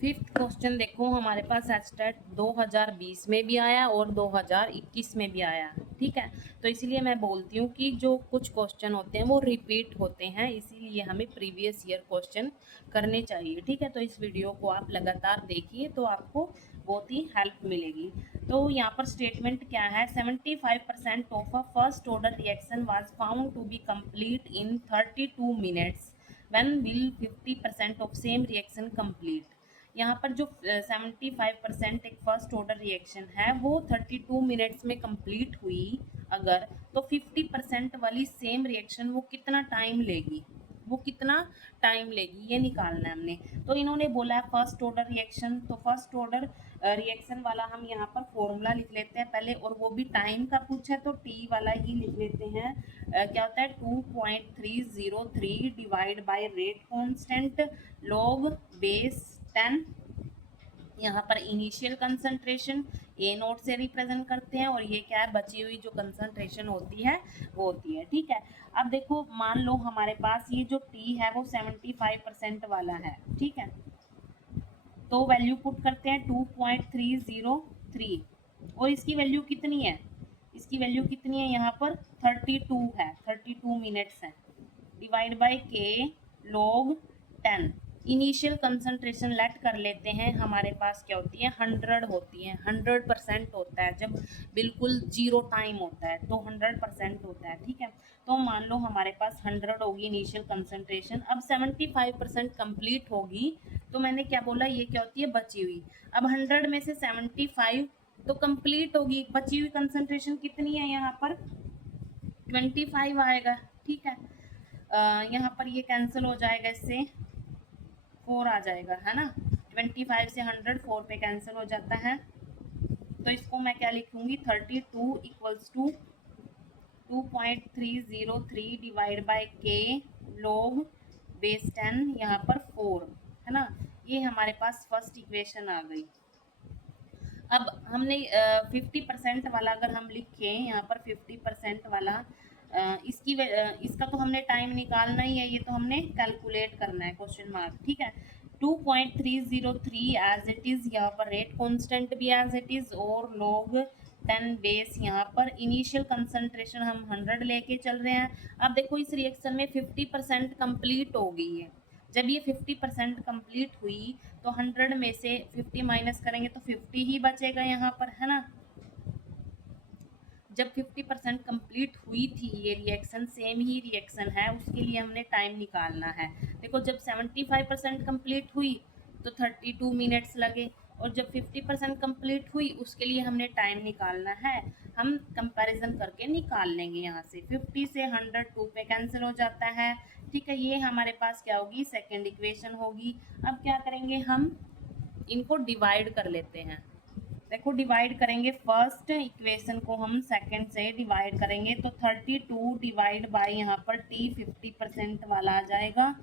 फिफ्थ क्वेश्चन देखो हमारे पास एचटेट 2020 में भी आया और 2021 में भी आया। ठीक है, तो इसीलिए मैं बोलती हूँ कि जो कुछ क्वेश्चन होते हैं वो रिपीट होते हैं, इसीलिए हमें प्रीवियस ईयर क्वेश्चन करने चाहिए। ठीक है, तो इस वीडियो को आप लगातार देखिए तो आपको बहुत ही हेल्प मिलेगी। तो यहाँ पर स्टेटमेंट क्या है, 75% of a first order reaction was found to be complete in 32 minutes, when will 50% of same reaction complete. यहाँ पर जो 75% एक फर्स्ट ऑर्डर रिएक्शन है वो 32 मिनट्स में कंप्लीट हुई, अगर तो 50% वाली सेम रिएक्शन वो कितना टाइम लेगी, वो कितना टाइम लेगी, ये निकालना है हमने। तो इन्होंने बोला है फर्स्ट ऑर्डर रिएक्शन, तो फर्स्ट ऑर्डर रिएक्शन वाला हम यहाँ पर फॉर्मूला लिख लेते हैं पहले, और वो भी टाइम का पूछा है तो टी वाला ही लिख लेते हैं। क्या होता है, 2.303 divide by rate constant log base 10। यहाँ पर इनिशियल कंसंट्रेशन ए नोट से रिप्रेजेंट करते हैं, और ये क्या है, बची हुई जो कंसंट्रेशन होती है वो होती है। ठीक है, अब देखो मान लो हमारे पास ये जो टी है वो 75% वाला है। ठीक है, तो वैल्यू पुट करते हैं 2.303, और इसकी वैल्यू कितनी है, इसकी वैल्यू कितनी है, यहाँ पर 32 है, 32 मिनट्स है, डिवाइड बाय के लॉग 10। इनिशियल कंसंट्रेशन लेट कर लेते हैं, हमारे पास क्या होती है, 100 होती है, 100% होता है, जब बिल्कुल 0 टाइम होता है तो 100% होता है। ठीक है, तो मान लो हमारे पास 100 होगी इनिशियल कंसंट्रेशन, अब 75% कंप्लीट होगी, तो मैंने क्या बोला, ये क्या होती है, बची हुई। अब 100 में से 75 तो कंप्लीट होगी, बची हुई कंसंट्रेशन कितनी है, यहाँ पर 25 आएगा। ठीक है, यहाँ पर ये कैंसिल हो जाएगा, इससे 4 आ जाएगा, है ना, 25 से 100 4 पे कैंसिल हो जाता है, तो इसको मैं क्या लिखूंगी, 32 इक्वल्स टू 2.303 डिवाइड बाय के लॉग बेस 10 यहाँ पर 4, है ना। ये हमारे पास फर्स्ट इक्वेशन आ गई। अब हमने 50% वाला अगर हम लिखें यहाँ पर 50% वाला, इसका तो हमने टाइम निकालना ही है, ये तो हमने कैलकुलेट करना है, क्वेश्चन मार्क, ठीक है। 2.303 एज इट इज़, यहाँ पर रेट कांस्टेंट भी एज इट इज़, और log 10 बेस यहाँ पर इनिशियल कंसंट्रेशन हम 100 लेके चल रहे हैं। अब देखो इस रिएक्शन में 50% कंप्लीट हो गई है। जब ये 50% कंप्लीट हुई तो 100 में से 50 माइनस करेंगे तो 50 ही बचेगा यहाँ पर, है ना। जब 50% कंप्लीट हुई थी ये रिएक्शन, सेम ही रिएक्शन है, उसके लिए हमने टाइम निकालना है। देखो जब 75% कंप्लीट हुई तो 32 मिनट्स लगे, और जब 50% कंप्लीट हुई उसके लिए हमने टाइम निकालना है। हम कंपैरिजन करके निकाल लेंगे यहाँ से। 50 से 100 2 पे कैंसिल हो जाता है, ठीक है। ये हमारे पास क्या होगी, सेकेंड इक्वेशन होगी। अब क्या करेंगे, हम इनको डिवाइड कर लेते हैं। देखो डिवाइड करेंगे, फर्स्ट इक्वेशन को हम सेकंड से डिवाइड करेंगे तो 32 डिवाइड बाय यहाँ पर t 50% वाला आ जाएगा,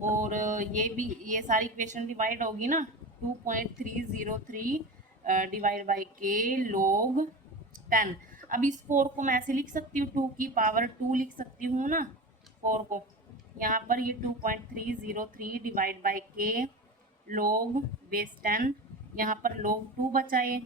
और ये भी, ये सारी इक्वेशन डिवाइड होगी ना। 2.303 डिवाइड बाई के log 10। अब इस 4 को मैं ऐसे लिख सकती हूँ, 2 की पावर 2 लिख सकती हूँ ना 4 को। यहाँ पर ये 2.303 डिवाइड बाई के log बेस 10, यहाँ पर log 2 बचाए।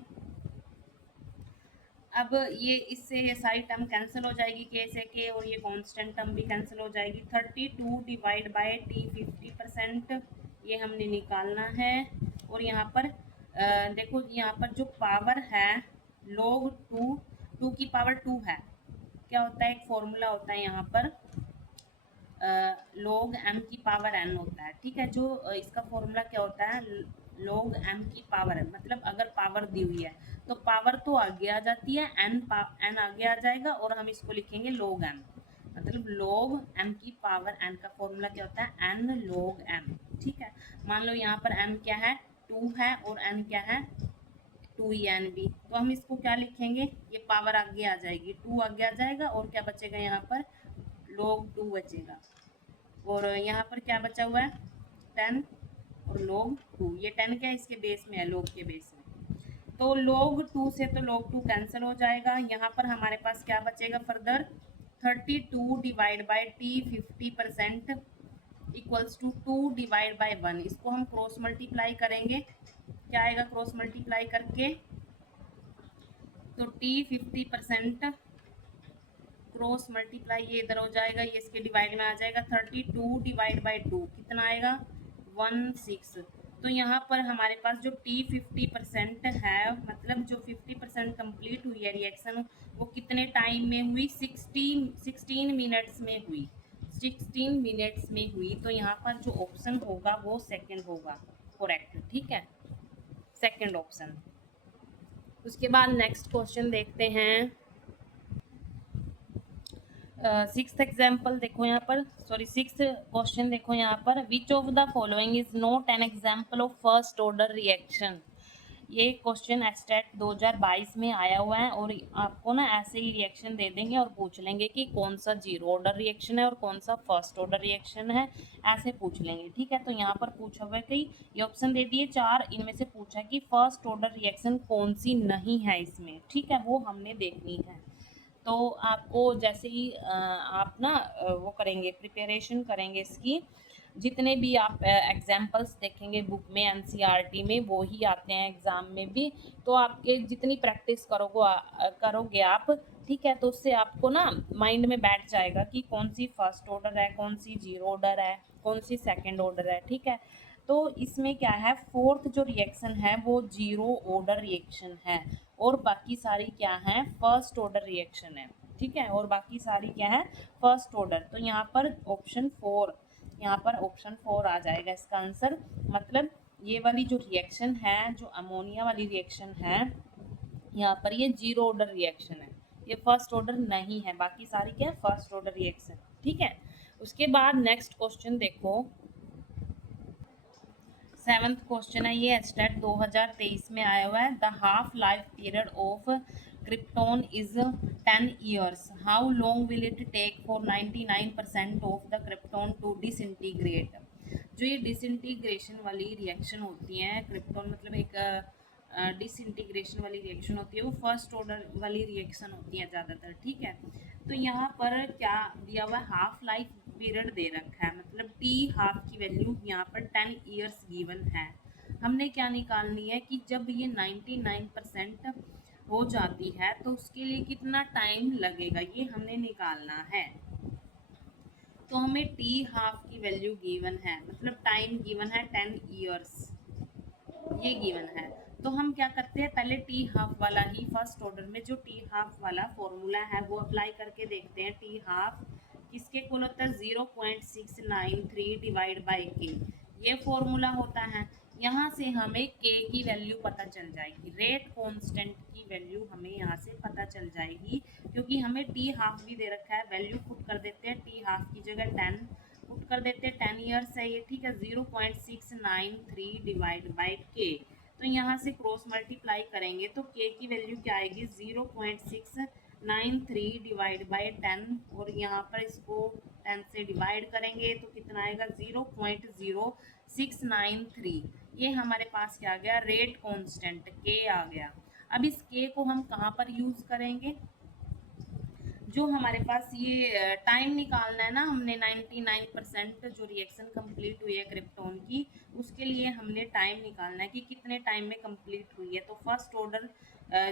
अब ये इससे ये सारी टर्म कैंसिल हो जाएगी, के से के, और ये कांस्टेंट टर्म भी कैंसिल हो जाएगी। 32 डिवाइड बाय टी 50%, ये हमने निकालना है। और यहाँ पर देखो यहाँ पर जो पावर है log 2 की पावर 2 है, क्या होता है, एक फॉर्मूला होता है यहाँ पर log m की पावर n होता है, ठीक है। जो इसका फॉर्मूला क्या होता है, log m की पावर है, मतलब अगर पावर दी हुई है तो पावर तो आगे आ जाती है, n आगे आ जाएगा, और हम इसको लिखेंगे log m, मतलब log m की पावर n का फॉर्मूला क्या होता है, n log m, ठीक है। मान लो यहाँ पर m क्या है, 2 है, और n क्या है, 2n भी, तो हम इसको क्या लिखेंगे, ये पावर आगे आ जाएगी, 2 आगे आ जाएगा, और क्या बचेगा यहाँ पर, log 2 बचेगा। और यहाँ पर क्या बचा हुआ है, 10 और log 2, ये 10 क्या है, इसके बेस में है, log के बेस में, तो log 2 से तो log 2 कैंसिल हो जाएगा। यहाँ पर हमारे पास क्या बचेगा further, 32 divide by T 50% equals to 2 divide by 1। इसको हम क्रॉस मल्टीप्लाई करेंगे, क्या आएगा क्रॉस मल्टीप्लाई करके, तो टी 50% क्रॉस मल्टीप्लाई, ये इधर हो जाएगा, ये इसके डिवाइड में आ जाएगा। 32 डिवाइड बाई 2 कितना आएगा, 16। तो यहाँ पर हमारे पास जो टी 50% है, मतलब जो 50% कंप्लीट हुई है रिएक्शन, वो कितने टाइम में हुई, 16 मिनट्स में हुई, 16 मिनट्स में हुई। तो यहाँ पर जो ऑप्शन होगा वो सेकंड होगा करेक्ट, ठीक है, सेकंड ऑप्शन। उसके बाद नेक्स्ट क्वेश्चन देखते हैं। सिक्स्थ एग्जाम्पल देखो यहाँ पर, सॉरी सिक्स्थ क्वेश्चन देखो यहाँ पर, which of the following is not an example of first order reaction. ये क्वेश्चन एस्टेट 2022 में आया हुआ है, और आपको ना ऐसे ही रिएक्शन दे देंगे और पूछ लेंगे कि कौन सा जीरो ऑर्डर रिएक्शन है और कौन सा फर्स्ट ऑर्डर रिएक्शन है, ऐसे पूछ लेंगे, ठीक है। तो यहाँ पर पूछा हुआ है कि ये ऑप्शन दे दिए 4, इनमें से पूछा कि फर्स्ट ऑर्डर रिएक्शन कौन सी नहीं है इसमें, ठीक है, वो हमने देखनी है। तो आपको जैसे ही आप ना वो करेंगे, प्रिपरेशन करेंगे इसकी, जितने भी आप एग्जाम्पल्स देखेंगे बुक में, एनसीईआरटी में, वो ही आते हैं एग्ज़ाम में भी। तो आपके जितनी प्रैक्टिस करोगे आप, ठीक है, तो उससे आपको ना माइंड में बैठ जाएगा कि कौन सी फर्स्ट ऑर्डर है, कौन सी जीरो ऑर्डर है, कौन सी सेकंड ऑर्डर है, ठीक है। तो इसमें क्या है, फोर्थ जो रिएक्शन है वो जीरो ऑर्डर रिएक्शन है, और बाकी सारी क्या है, फर्स्ट ऑर्डर रिएक्शन है, ठीक है, और बाकी सारी क्या है, फर्स्ट ऑर्डर। तो यहाँ पर ऑप्शन 4, यहाँ पर ऑप्शन 4 आ जाएगा इसका आंसर। मतलब ये वाली जो रिएक्शन है, जो अमोनिया वाली रिएक्शन है, यहाँ पर ये जीरो ऑर्डर रिएक्शन है, ये फर्स्ट ऑर्डर नहीं है, बाकी सारी क्या है, फर्स्ट ऑर्डर रिएक्शन, ठीक है। उसके बाद नेक्स्ट क्वेश्चन देखो, 7th क्वेश्चन है, ये एस्टेट 2023 में आया हुआ है। The half life period of krypton is 10 years, how long will it take for 99% of the krypton to disintegrate? जो ये डिसइंटीग्रेशन वाली रिएक्शन होती है, क्रिप्टॉन मतलब एक डिसइंटीग्रेशन वाली रिएक्शन होती है, वो फर्स्ट ऑर्डर वाली रिएक्शन होती है ज़्यादातर, ठीक है। तो यहाँ पर क्या दिया हुआ है, हाफ लाइफ पीरियड दे रखा है, मतलब टी हाफ की वैल्यू यहाँ पर 10 ईयर्स गिवन है। हमने क्या निकालनी है कि जब ये 99% हो जाती है तो उसके लिए कितना टाइम लगेगा, ये हमने निकालना है। तो हमें टी हाफ की वैल्यू गिवन है, मतलब टाइम गिवन है 10 ईयर्स, ये गिवन है। तो हम क्या करते हैं, पहले टी हाफ वाला ही फर्स्ट ऑर्डर में जो टी हाफ वाला फॉर्मूला है वो अप्लाई करके देखते हैं। टी हाफ किसके इक्वल होता है, 0.693 डिवाइड बाई के, ये फॉर्मूला होता है। यहाँ से हमें के की वैल्यू पता चल जाएगी, रेट कांस्टेंट की वैल्यू हमें यहाँ से पता चल जाएगी, क्योंकि हमें टी हाफ भी दे रखा है। वैल्यू पुट कर देते हैं, टी हाफ की जगह 10 पुट कर देते हैं, 10 ईयर्स है ये, ठीक है। 0.693 डिवाइड बाई के, तो यहाँ से क्रॉस मल्टीप्लाई करेंगे तो के की वैल्यू क्या आएगी, 0.693 डिवाइड बाई 10, और यहाँ पर इसको 10 से डिवाइड करेंगे तो कितना आएगा, 0.0693। ये हमारे पास क्या आ गया, रेट कांस्टेंट के आ गया। अब इस के को हम कहाँ पर यूज़ करेंगे, जो हमारे पास ये टाइम निकालना है ना, हमने 99% जो रिएक्शन कंप्लीट हुई है क्रिप्टॉन की, उसके लिए हमने टाइम निकालना है कि कितने टाइम में कंप्लीट हुई है। तो फर्स्ट ऑर्डर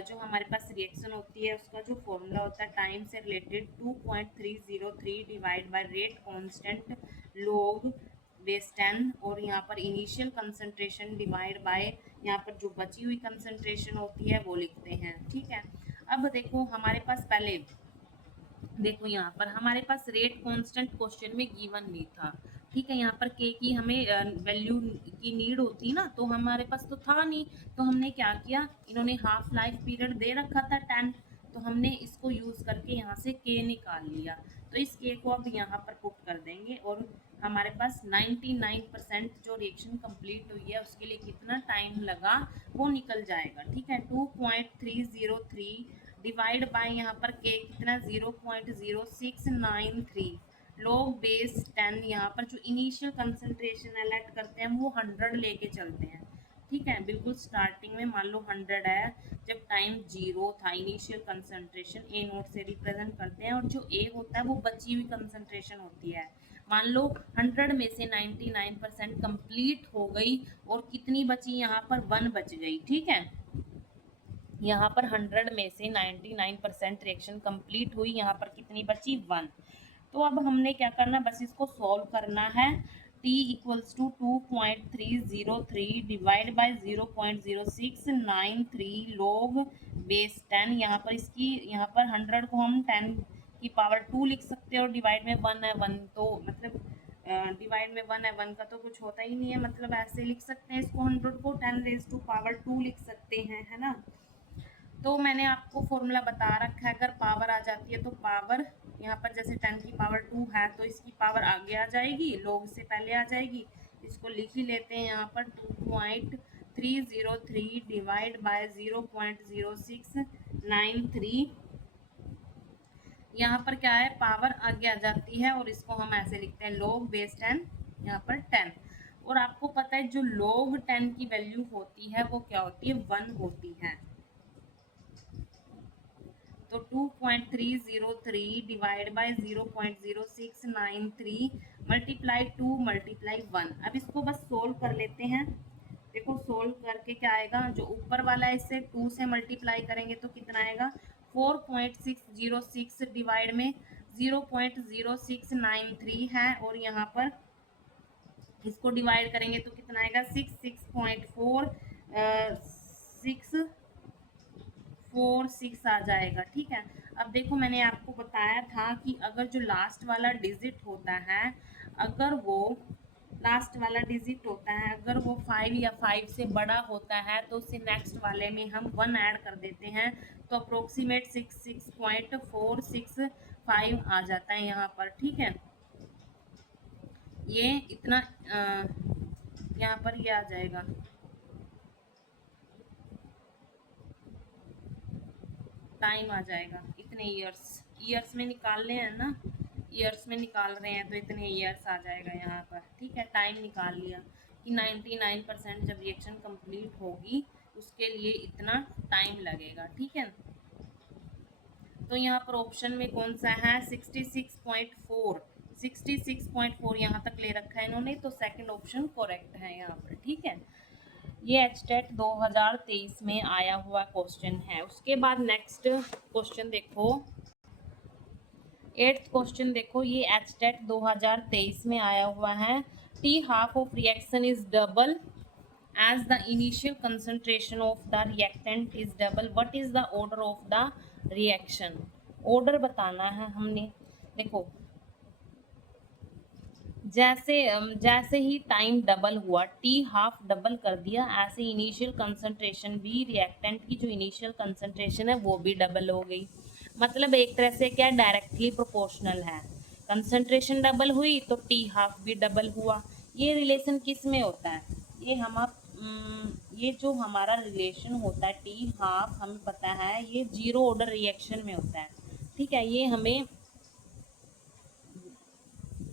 जो हमारे पास रिएक्शन होती है उसका जो फॉर्मूला होता है टाइम से related, 2.303 divide by rate constant log base 10, और यहाँ पर इनिशियल कंसंट्रेशन डिवाइड बाय यहाँ पर जो बची हुई कंसंट्रेशन होती है वो लिखते हैं, ठीक है। अब देखो हमारे पास पहले देखो यहाँ पर हमारे पास रेट कांस्टेंट क्वेश्चन में गिवन नहीं था, ठीक है। यहाँ पर के की हमें वैल्यू की नीड होती ना, तो हमारे पास तो था नहीं, तो हमने क्या किया, इन्होंने हाफ लाइफ पीरियड दे रखा था 10, तो हमने इसको यूज़ करके यहाँ से के निकाल लिया। तो इस के को अब यहाँ पर पुट कर देंगे और हमारे पास 99% जो रिएक्शन कंप्लीट हुई है उसके लिए कितना टाइम लगा वो निकल जाएगा, ठीक है। 2.303 डिवाइड बाय यहाँ पर के कितना, 0.0693 लॉग बेस 10, यहाँ पर जो इनिशियल कंसंट्रेशन अलर्ट करते हैं वो 100 लेके चलते हैं, ठीक है। बिल्कुल स्टार्टिंग में मान लो 100 है, जब टाइम 0 था, इनिशियल कंसंट्रेशन ए नोट से रिप्रेजेंट करते हैं, और जो ए होता है वो बची हुई कंसंट्रेशन होती है। मान लो 100 में से 99% कंप्लीट हो गई और कितनी बची, यहाँ पर 1 बच गई, ठीक है। यहाँ पर 100 में से 99% रिएक्शन कंप्लीट हुई, यहाँ पर कितनी बची, 1। तो अब हमने क्या करना, बस इसको सॉल्व करना है। t equals to 2.303 divide by 0.0693 log base 10, यहाँ पर इसकी यहाँ पर 100 को हम 10 की पावर 2 लिख सकते हैं, और डिवाइड में 1 है, 1 तो मतलब डिवाइड में 1 है, 1 का तो कुछ होता ही नहीं है, मतलब ऐसे लिख सकते हैं इसको, 100 को 10 रेज़ टू पावर 2 लिख सकते हैं, है ना। तो मैंने आपको फॉर्मूला बता रखा है, अगर पावर आ जाती है तो पावर यहाँ पर जैसे 10 की पावर 2 है तो इसकी पावर आगे आ जाएगी, लॉग से पहले आ जाएगी, इसको लिख ही लेते हैं यहाँ पर 2.303 डिवाइड बाय 0.0693, यहाँ पर क्या है, पावर आगे आ जाती है, और इसको हम ऐसे लिखते हैं लॉग बेस 10, यहाँ पर 10। और आपको पता है जो लॉग 10 की वैल्यू होती है वो क्या होती है, 1 होती है। तो 2.303 डिवाइड बाय 0.0693 मल्टीप्लाई 2 मल्टीप्लाई 1। अब इसको बस सोल्व कर लेते हैं। देखो सोल्व करके क्या आएगा, जो ऊपर वाला है इससे 2 से मल्टीप्लाई करेंगे तो कितना आएगा, 4.606 डिवाइड में 0.0693 है, और यहाँ पर इसको डिवाइड करेंगे तो कितना आएगा, 6.46 आ जाएगा, ठीक है। अब देखो मैंने आपको बताया था कि अगर जो लास्ट वाला डिजिट होता है, अगर वो लास्ट वाला डिजिट होता है अगर वो 5 या 5 से बड़ा होता है तो उससे नेक्स्ट वाले में हम 1 ऐड कर देते हैं, तो अप्रोक्सीमेट 6.465 आ जाता है यहाँ पर, ठीक है। ये इतना यहाँ पर ये आ जाएगा, टाइम आ जाएगा, इतने ईयर्स में निकालने हैं ना, ईयर्स में निकाल रहे हैं तो इतने ईयर्स आ जाएगा यहाँ पर। ठीक है, टाइम निकाल लिया कि 99% जब रिएक्शन कंप्लीट होगी उसके लिए इतना टाइम लगेगा। ठीक है, तो यहाँ पर ऑप्शन में कौन सा है 66.4, 66.4 यहाँ तक ले रखा है इन्होंने, तो सेकंड ऑप्शन करेक्ट है यहाँ पर। ठीक है, ये एचटेट 2023 में आया हुआ क्वेश्चन है। उसके बाद नेक्स्ट क्वेश्चन देखो, 8th क्वेश्चन देखो, ये एचटेट 2023 में आया हुआ है। T half of reaction is double as the initial concentration of the reactant is double, what is the order of the reaction? order बताना है हमने। देखो जैसे ही टाइम डबल हुआ, टी हाफ डबल कर दिया, ऐसे इनिशियल कंसंट्रेशन भी, रिएक्टेंट की जो इनिशियल कंसंट्रेशन है वो भी डबल हो गई। मतलब एक तरह से क्या, डायरेक्टली प्रोपोर्शनल है। कंसंट्रेशन डबल हुई तो टी हाफ भी डबल हुआ। ये रिलेशन किस में होता है, ये जो हमारा रिलेशन होता है टी हाफ, हमें पता है ये जीरो ऑर्डर रिएक्शन में होता है। ठीक है, ये हमें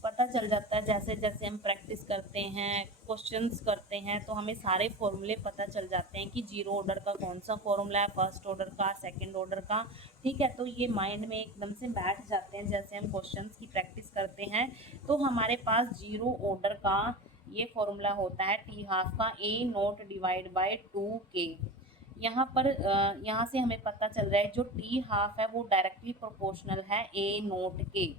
पता चल जाता है जैसे जैसे हम प्रैक्टिस करते हैं, क्वेश्चंस करते हैं, तो हमें सारे फॉर्मूले पता चल जाते हैं कि जीरो ऑर्डर का कौन सा फॉर्मूला है, फर्स्ट ऑर्डर का, सेकंड ऑर्डर का। ठीक है, तो ये माइंड में एकदम से बैठ जाते हैं जैसे हम क्वेश्चंस की प्रैक्टिस करते हैं। तो हमारे पास जीरो ऑर्डर का ये फॉर्मूला होता है टी हाफ का, ए नोट डिवाइड बाय 2k। यहाँ पर यहाँ से हमें पता चल रहा है जो टी हाफ है वो डायरेक्टली प्रोपोर्शनल है ए नोट के।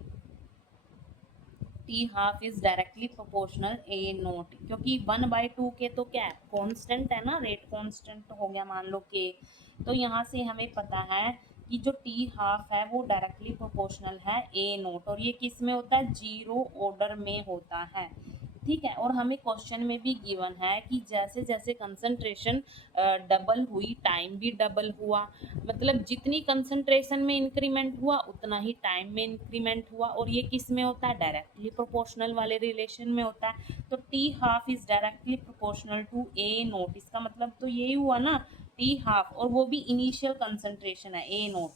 T half is directly proportional A note, क्योंकि 1/2 तो क्या है, कांस्टेंट है ना, रेट कांस्टेंट हो गया मान लो के। तो यहाँ से हमें पता है कि जो टी हाफ है वो डायरेक्टली प्रोपोर्शनल है ए नोट, और ये किस में होता है, जीरो ऑर्डर में होता है। ठीक है, और हमें क्वेश्चन में भी गिवन है कि जैसे जैसे कंसंट्रेशन डबल हुई, टाइम भी डबल हुआ। मतलब जितनी कंसंट्रेशन में इंक्रीमेंट हुआ उतना ही टाइम में इंक्रीमेंट हुआ, और ये किस में होता है, डायरेक्टली प्रोपोर्शनल वाले रिलेशन में होता है। तो T half is directly proportional to A naught, इसका मतलब तो यही हुआ ना, टी हाफ, और वो भी इनिशियल कंसंट्रेशन है A naught.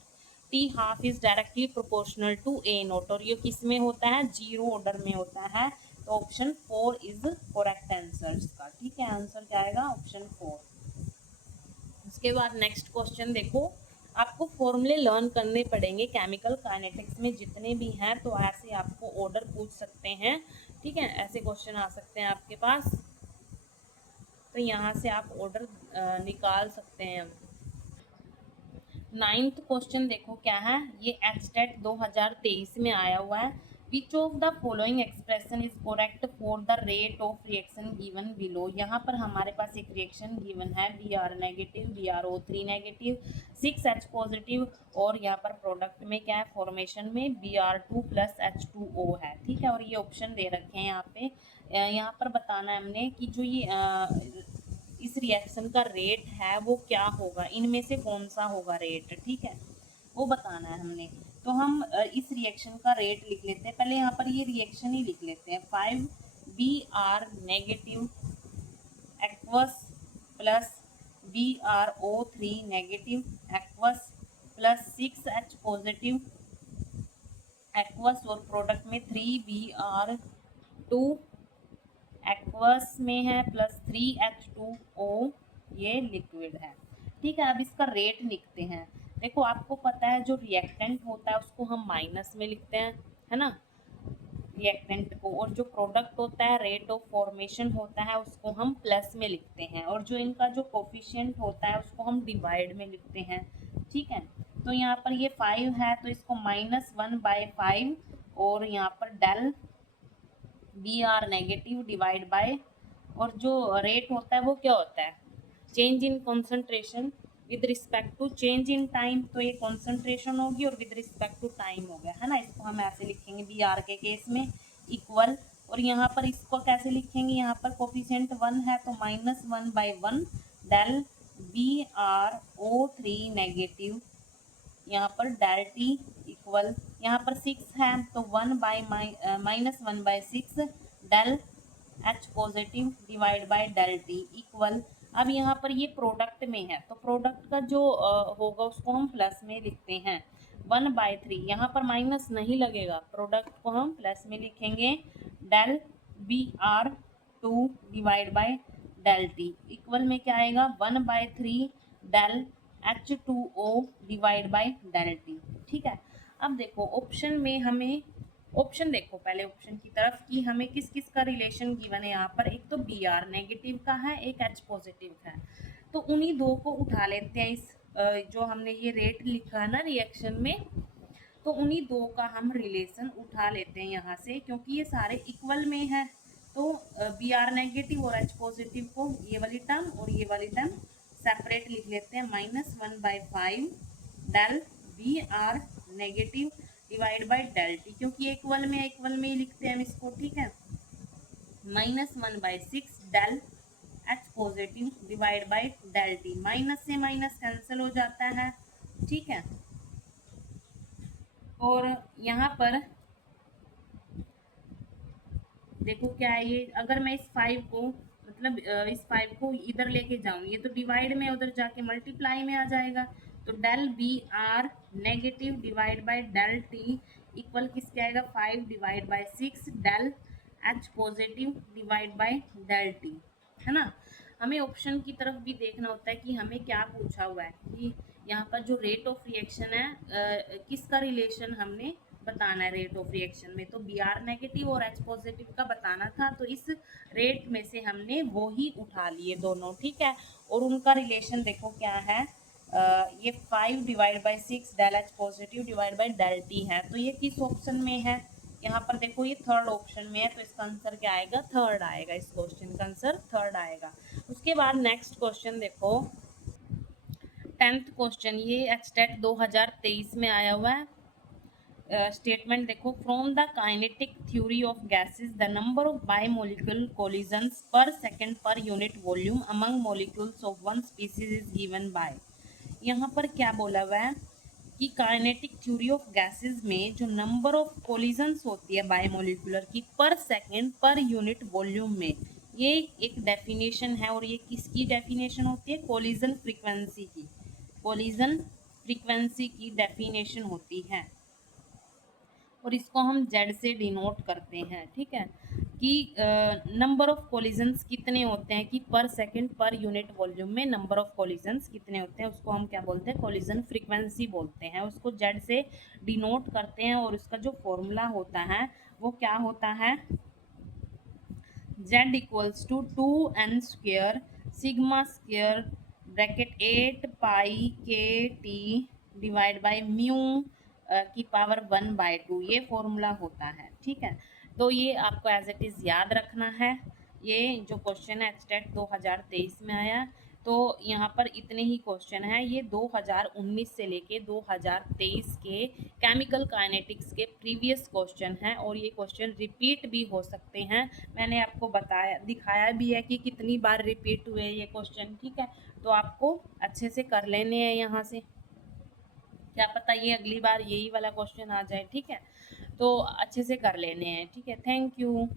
T half is directly proportional to A naught, और ये किस में होता है, जीरो ऑर्डर में होता है। तो ऑप्शन 4 इज करेक्ट आंसर इसका। ठीक है, आंसर क्या आएगा, ऑप्शन 4। उसके बाद नेक्स्ट क्वेश्चन देखो, आपको फॉर्मूले लर्न करने पड़ेंगे केमिकल काइनेटिक्स में जितने भी हैं, तो ऐसे आपको ऑर्डर पूछ सकते हैं। ठीक है, ऐसे क्वेश्चन आ सकते हैं आपके पास, तो यहाँ से आप ऑर्डर निकाल सकते हैं। 9th क्वेश्चन देखो क्या है, ये एचटेट 2023 में आया हुआ है। Which of the following expression is correct for the rate of reaction given below. यहाँ पर हमारे पास एक रिएक्शन गिवन है, Br negative, BrO3 negative, 6H positive, और यहाँ पर प्रोडक्ट में क्या है, फॉर्मेशन में Br2 + H2O है। ठीक है, और ये ऑप्शन दे रखे हैं यहाँ पे। यहाँ पर बताना है हमने कि जो ये इस रिएक्शन का रेट है वो क्या होगा, इनमें से कौन सा होगा रेट। ठीक है, वो बताना है हमने। तो हम इस रिएक्शन का रेट लिख लेते हैं, पहले यहाँ पर ये रिएक्शन ही लिख लेते हैं। 5Br negative aqueous plus BrO3 negative aqueous plus 6H positive aqueous, और प्रोडक्ट में 3Br2 एक्वस में है प्लस 3H2O, ये लिक्विड है। ठीक है, अब इसका रेट लिखते हैं। देखो आपको पता है जो रिएक्टेंट होता है उसको हम माइनस में लिखते हैं, है ना, रिएक्टेंट को, और जो प्रोडक्ट होता है, रेट ऑफ फॉर्मेशन होता है, उसको हम प्लस में लिखते हैं, और जो इनका जो कोफिशिएंट होता है उसको हम डिवाइड में लिखते हैं। ठीक है, तो यहाँ पर ये 5 है तो इसको -1/5, और यहाँ पर del Br negative divide by, और जो रेट होता है वो क्या होता है, change in concentration with respect to change in time. तो ये कॉन्सेंट्रेशन होगी और विद रिस्पेक्ट टू टाइम हो गया, है ना। इसको हम ऐसे लिखेंगे Br के केस में इक्वल, और यहाँ पर इसको कैसे लिखेंगे, यहाँ पर कोफिशिएंट 1 है तो -1/1 डेल BrO3 नेगेटिव, यहाँ पर डेल टी इक्वल, यहाँ पर 6 है तो -1/6 del H positive divide by del T equal. अब यहाँ पर ये प्रोडक्ट में है, तो प्रोडक्ट का जो होगा उसको हम प्लस में लिखते हैं 1/3। यहाँ पर माइनस नहीं लगेगा, प्रोडक्ट को हम प्लस में लिखेंगे del Br2 divide by del T equal में क्या आएगा 1/3 del H2O divide by del T. ठीक है, अब देखो ऑप्शन में हमें, ऑप्शन देखो पहले ऑप्शन की तरफ कि हमें किस किस का रिलेशन गिवन है। यहाँ पर एक तो बी आर नेगेटिव का है, एक एच पॉजिटिव का है, तो उन्हीं दो को उठा लेते हैं। इस जो हमने ये रेट लिखा है ना रिएक्शन में, तो उन्हीं दो का हम रिलेशन उठा लेते हैं यहाँ से, क्योंकि ये सारे इक्वल में है। तो बी आर नेगेटिव और एच पॉजिटिव को ये वाली टर्म और ये वाली टर्म सेपरेट लिख लेते हैं -1/5 del B R negative divide by del T, क्योंकि इक्वल में ही लिखते हैं हम इसको। ठीक है, -1/6 del H positive divide by del T, minus से माइनस कैंसिल हो जाता है। ठीक है, और यहाँ पर देखो क्या है ये, अगर मैं इस 5 को मतलब इस 5 को इधर लेके जाऊँ, ये तो डिवाइड में उधर जाके मल्टीप्लाई में आ जाएगा। तो del B R negative divide by del T equal किसके आएगा 5 divide by 6 del H positive divide by del T, है ना। हमें ऑप्शन की तरफ भी देखना होता है कि हमें क्या पूछा हुआ है, कि यहाँ पर जो रेट ऑफ रिएक्शन है किसका रिलेशन हमने बताना है रेट ऑफ रिएक्शन में, तो बी आर नेगेटिव और एच पॉजिटिव का बताना था। तो इस रेट में से हमने वो ही उठा लिए दोनों। ठीक है, और उनका रिलेशन देखो क्या है, ये 5 divide by 6 del H positive divide by del T है, तो ये किस ऑप्शन में है, यहाँ पर देखो ये थर्ड ऑप्शन में है, तो इसका आंसर क्या आएगा, थर्ड आएगा। इस क्वेश्चन का आंसर थर्ड आएगा। उसके बाद नेक्स्ट क्वेश्चन देखो 10th क्वेश्चन, ये एचटेट 2023 में आया हुआ है। स्टेटमेंट देखो, from the kinetic theory of gases the number of bimolecule collisions per second per unit volume among molecules of one species is given by. यहाँ पर क्या बोला हुआ है कि काइनेटिक थ्योरी ऑफ गैसेस में जो नंबर ऑफ कोलिजन्स होती है बायमोलिकुलर की पर सेकंड पर यूनिट वॉल्यूम में, ये एक डेफिनेशन है। और ये किसकी डेफिनेशन होती है, कोलिजन फ्रीक्वेंसी की, कोलिजन फ्रीक्वेंसी की डेफिनेशन होती है, और इसको हम जेड से डिनोट करते हैं। ठीक है, कि नंबर ऑफ कोलिजन्स कितने होते हैं, कि पर सेकंड पर यूनिट वॉल्यूम में नंबर ऑफ कोलिजन्स कितने होते हैं, उसको हम क्या बोलते हैं, कोलिजन फ्रीक्वेंसी बोलते हैं। उसको जेड से डिनोट करते हैं, और उसका जो फॉर्मूला होता है वो क्या होता है, Z equals to 2n square sigma square bracket 8 pi k T divide by mu की पावर 1/2, ये फॉर्मूला होता है। ठीक है, तो ये आपको एज इट इज़ याद रखना है। ये जो क्वेश्चन है एचटेट 2023 में आया, तो यहाँ पर इतने ही क्वेश्चन हैं। ये 2019 से लेके 2023 के केमिकल काइनेटिक्स के प्रीवियस क्वेश्चन हैं, और ये क्वेश्चन रिपीट भी हो सकते हैं। मैंने आपको बताया, दिखाया भी है कि कितनी बार रिपीट हुए ये क्वेश्चन। ठीक है, तो आपको अच्छे से कर लेने हैं यहाँ से, क्या पता ये अगली बार यही वाला क्वेश्चन आ जाए। ठीक है, तो अच्छे से कर लेने हैं। ठीक है, थैंक यू।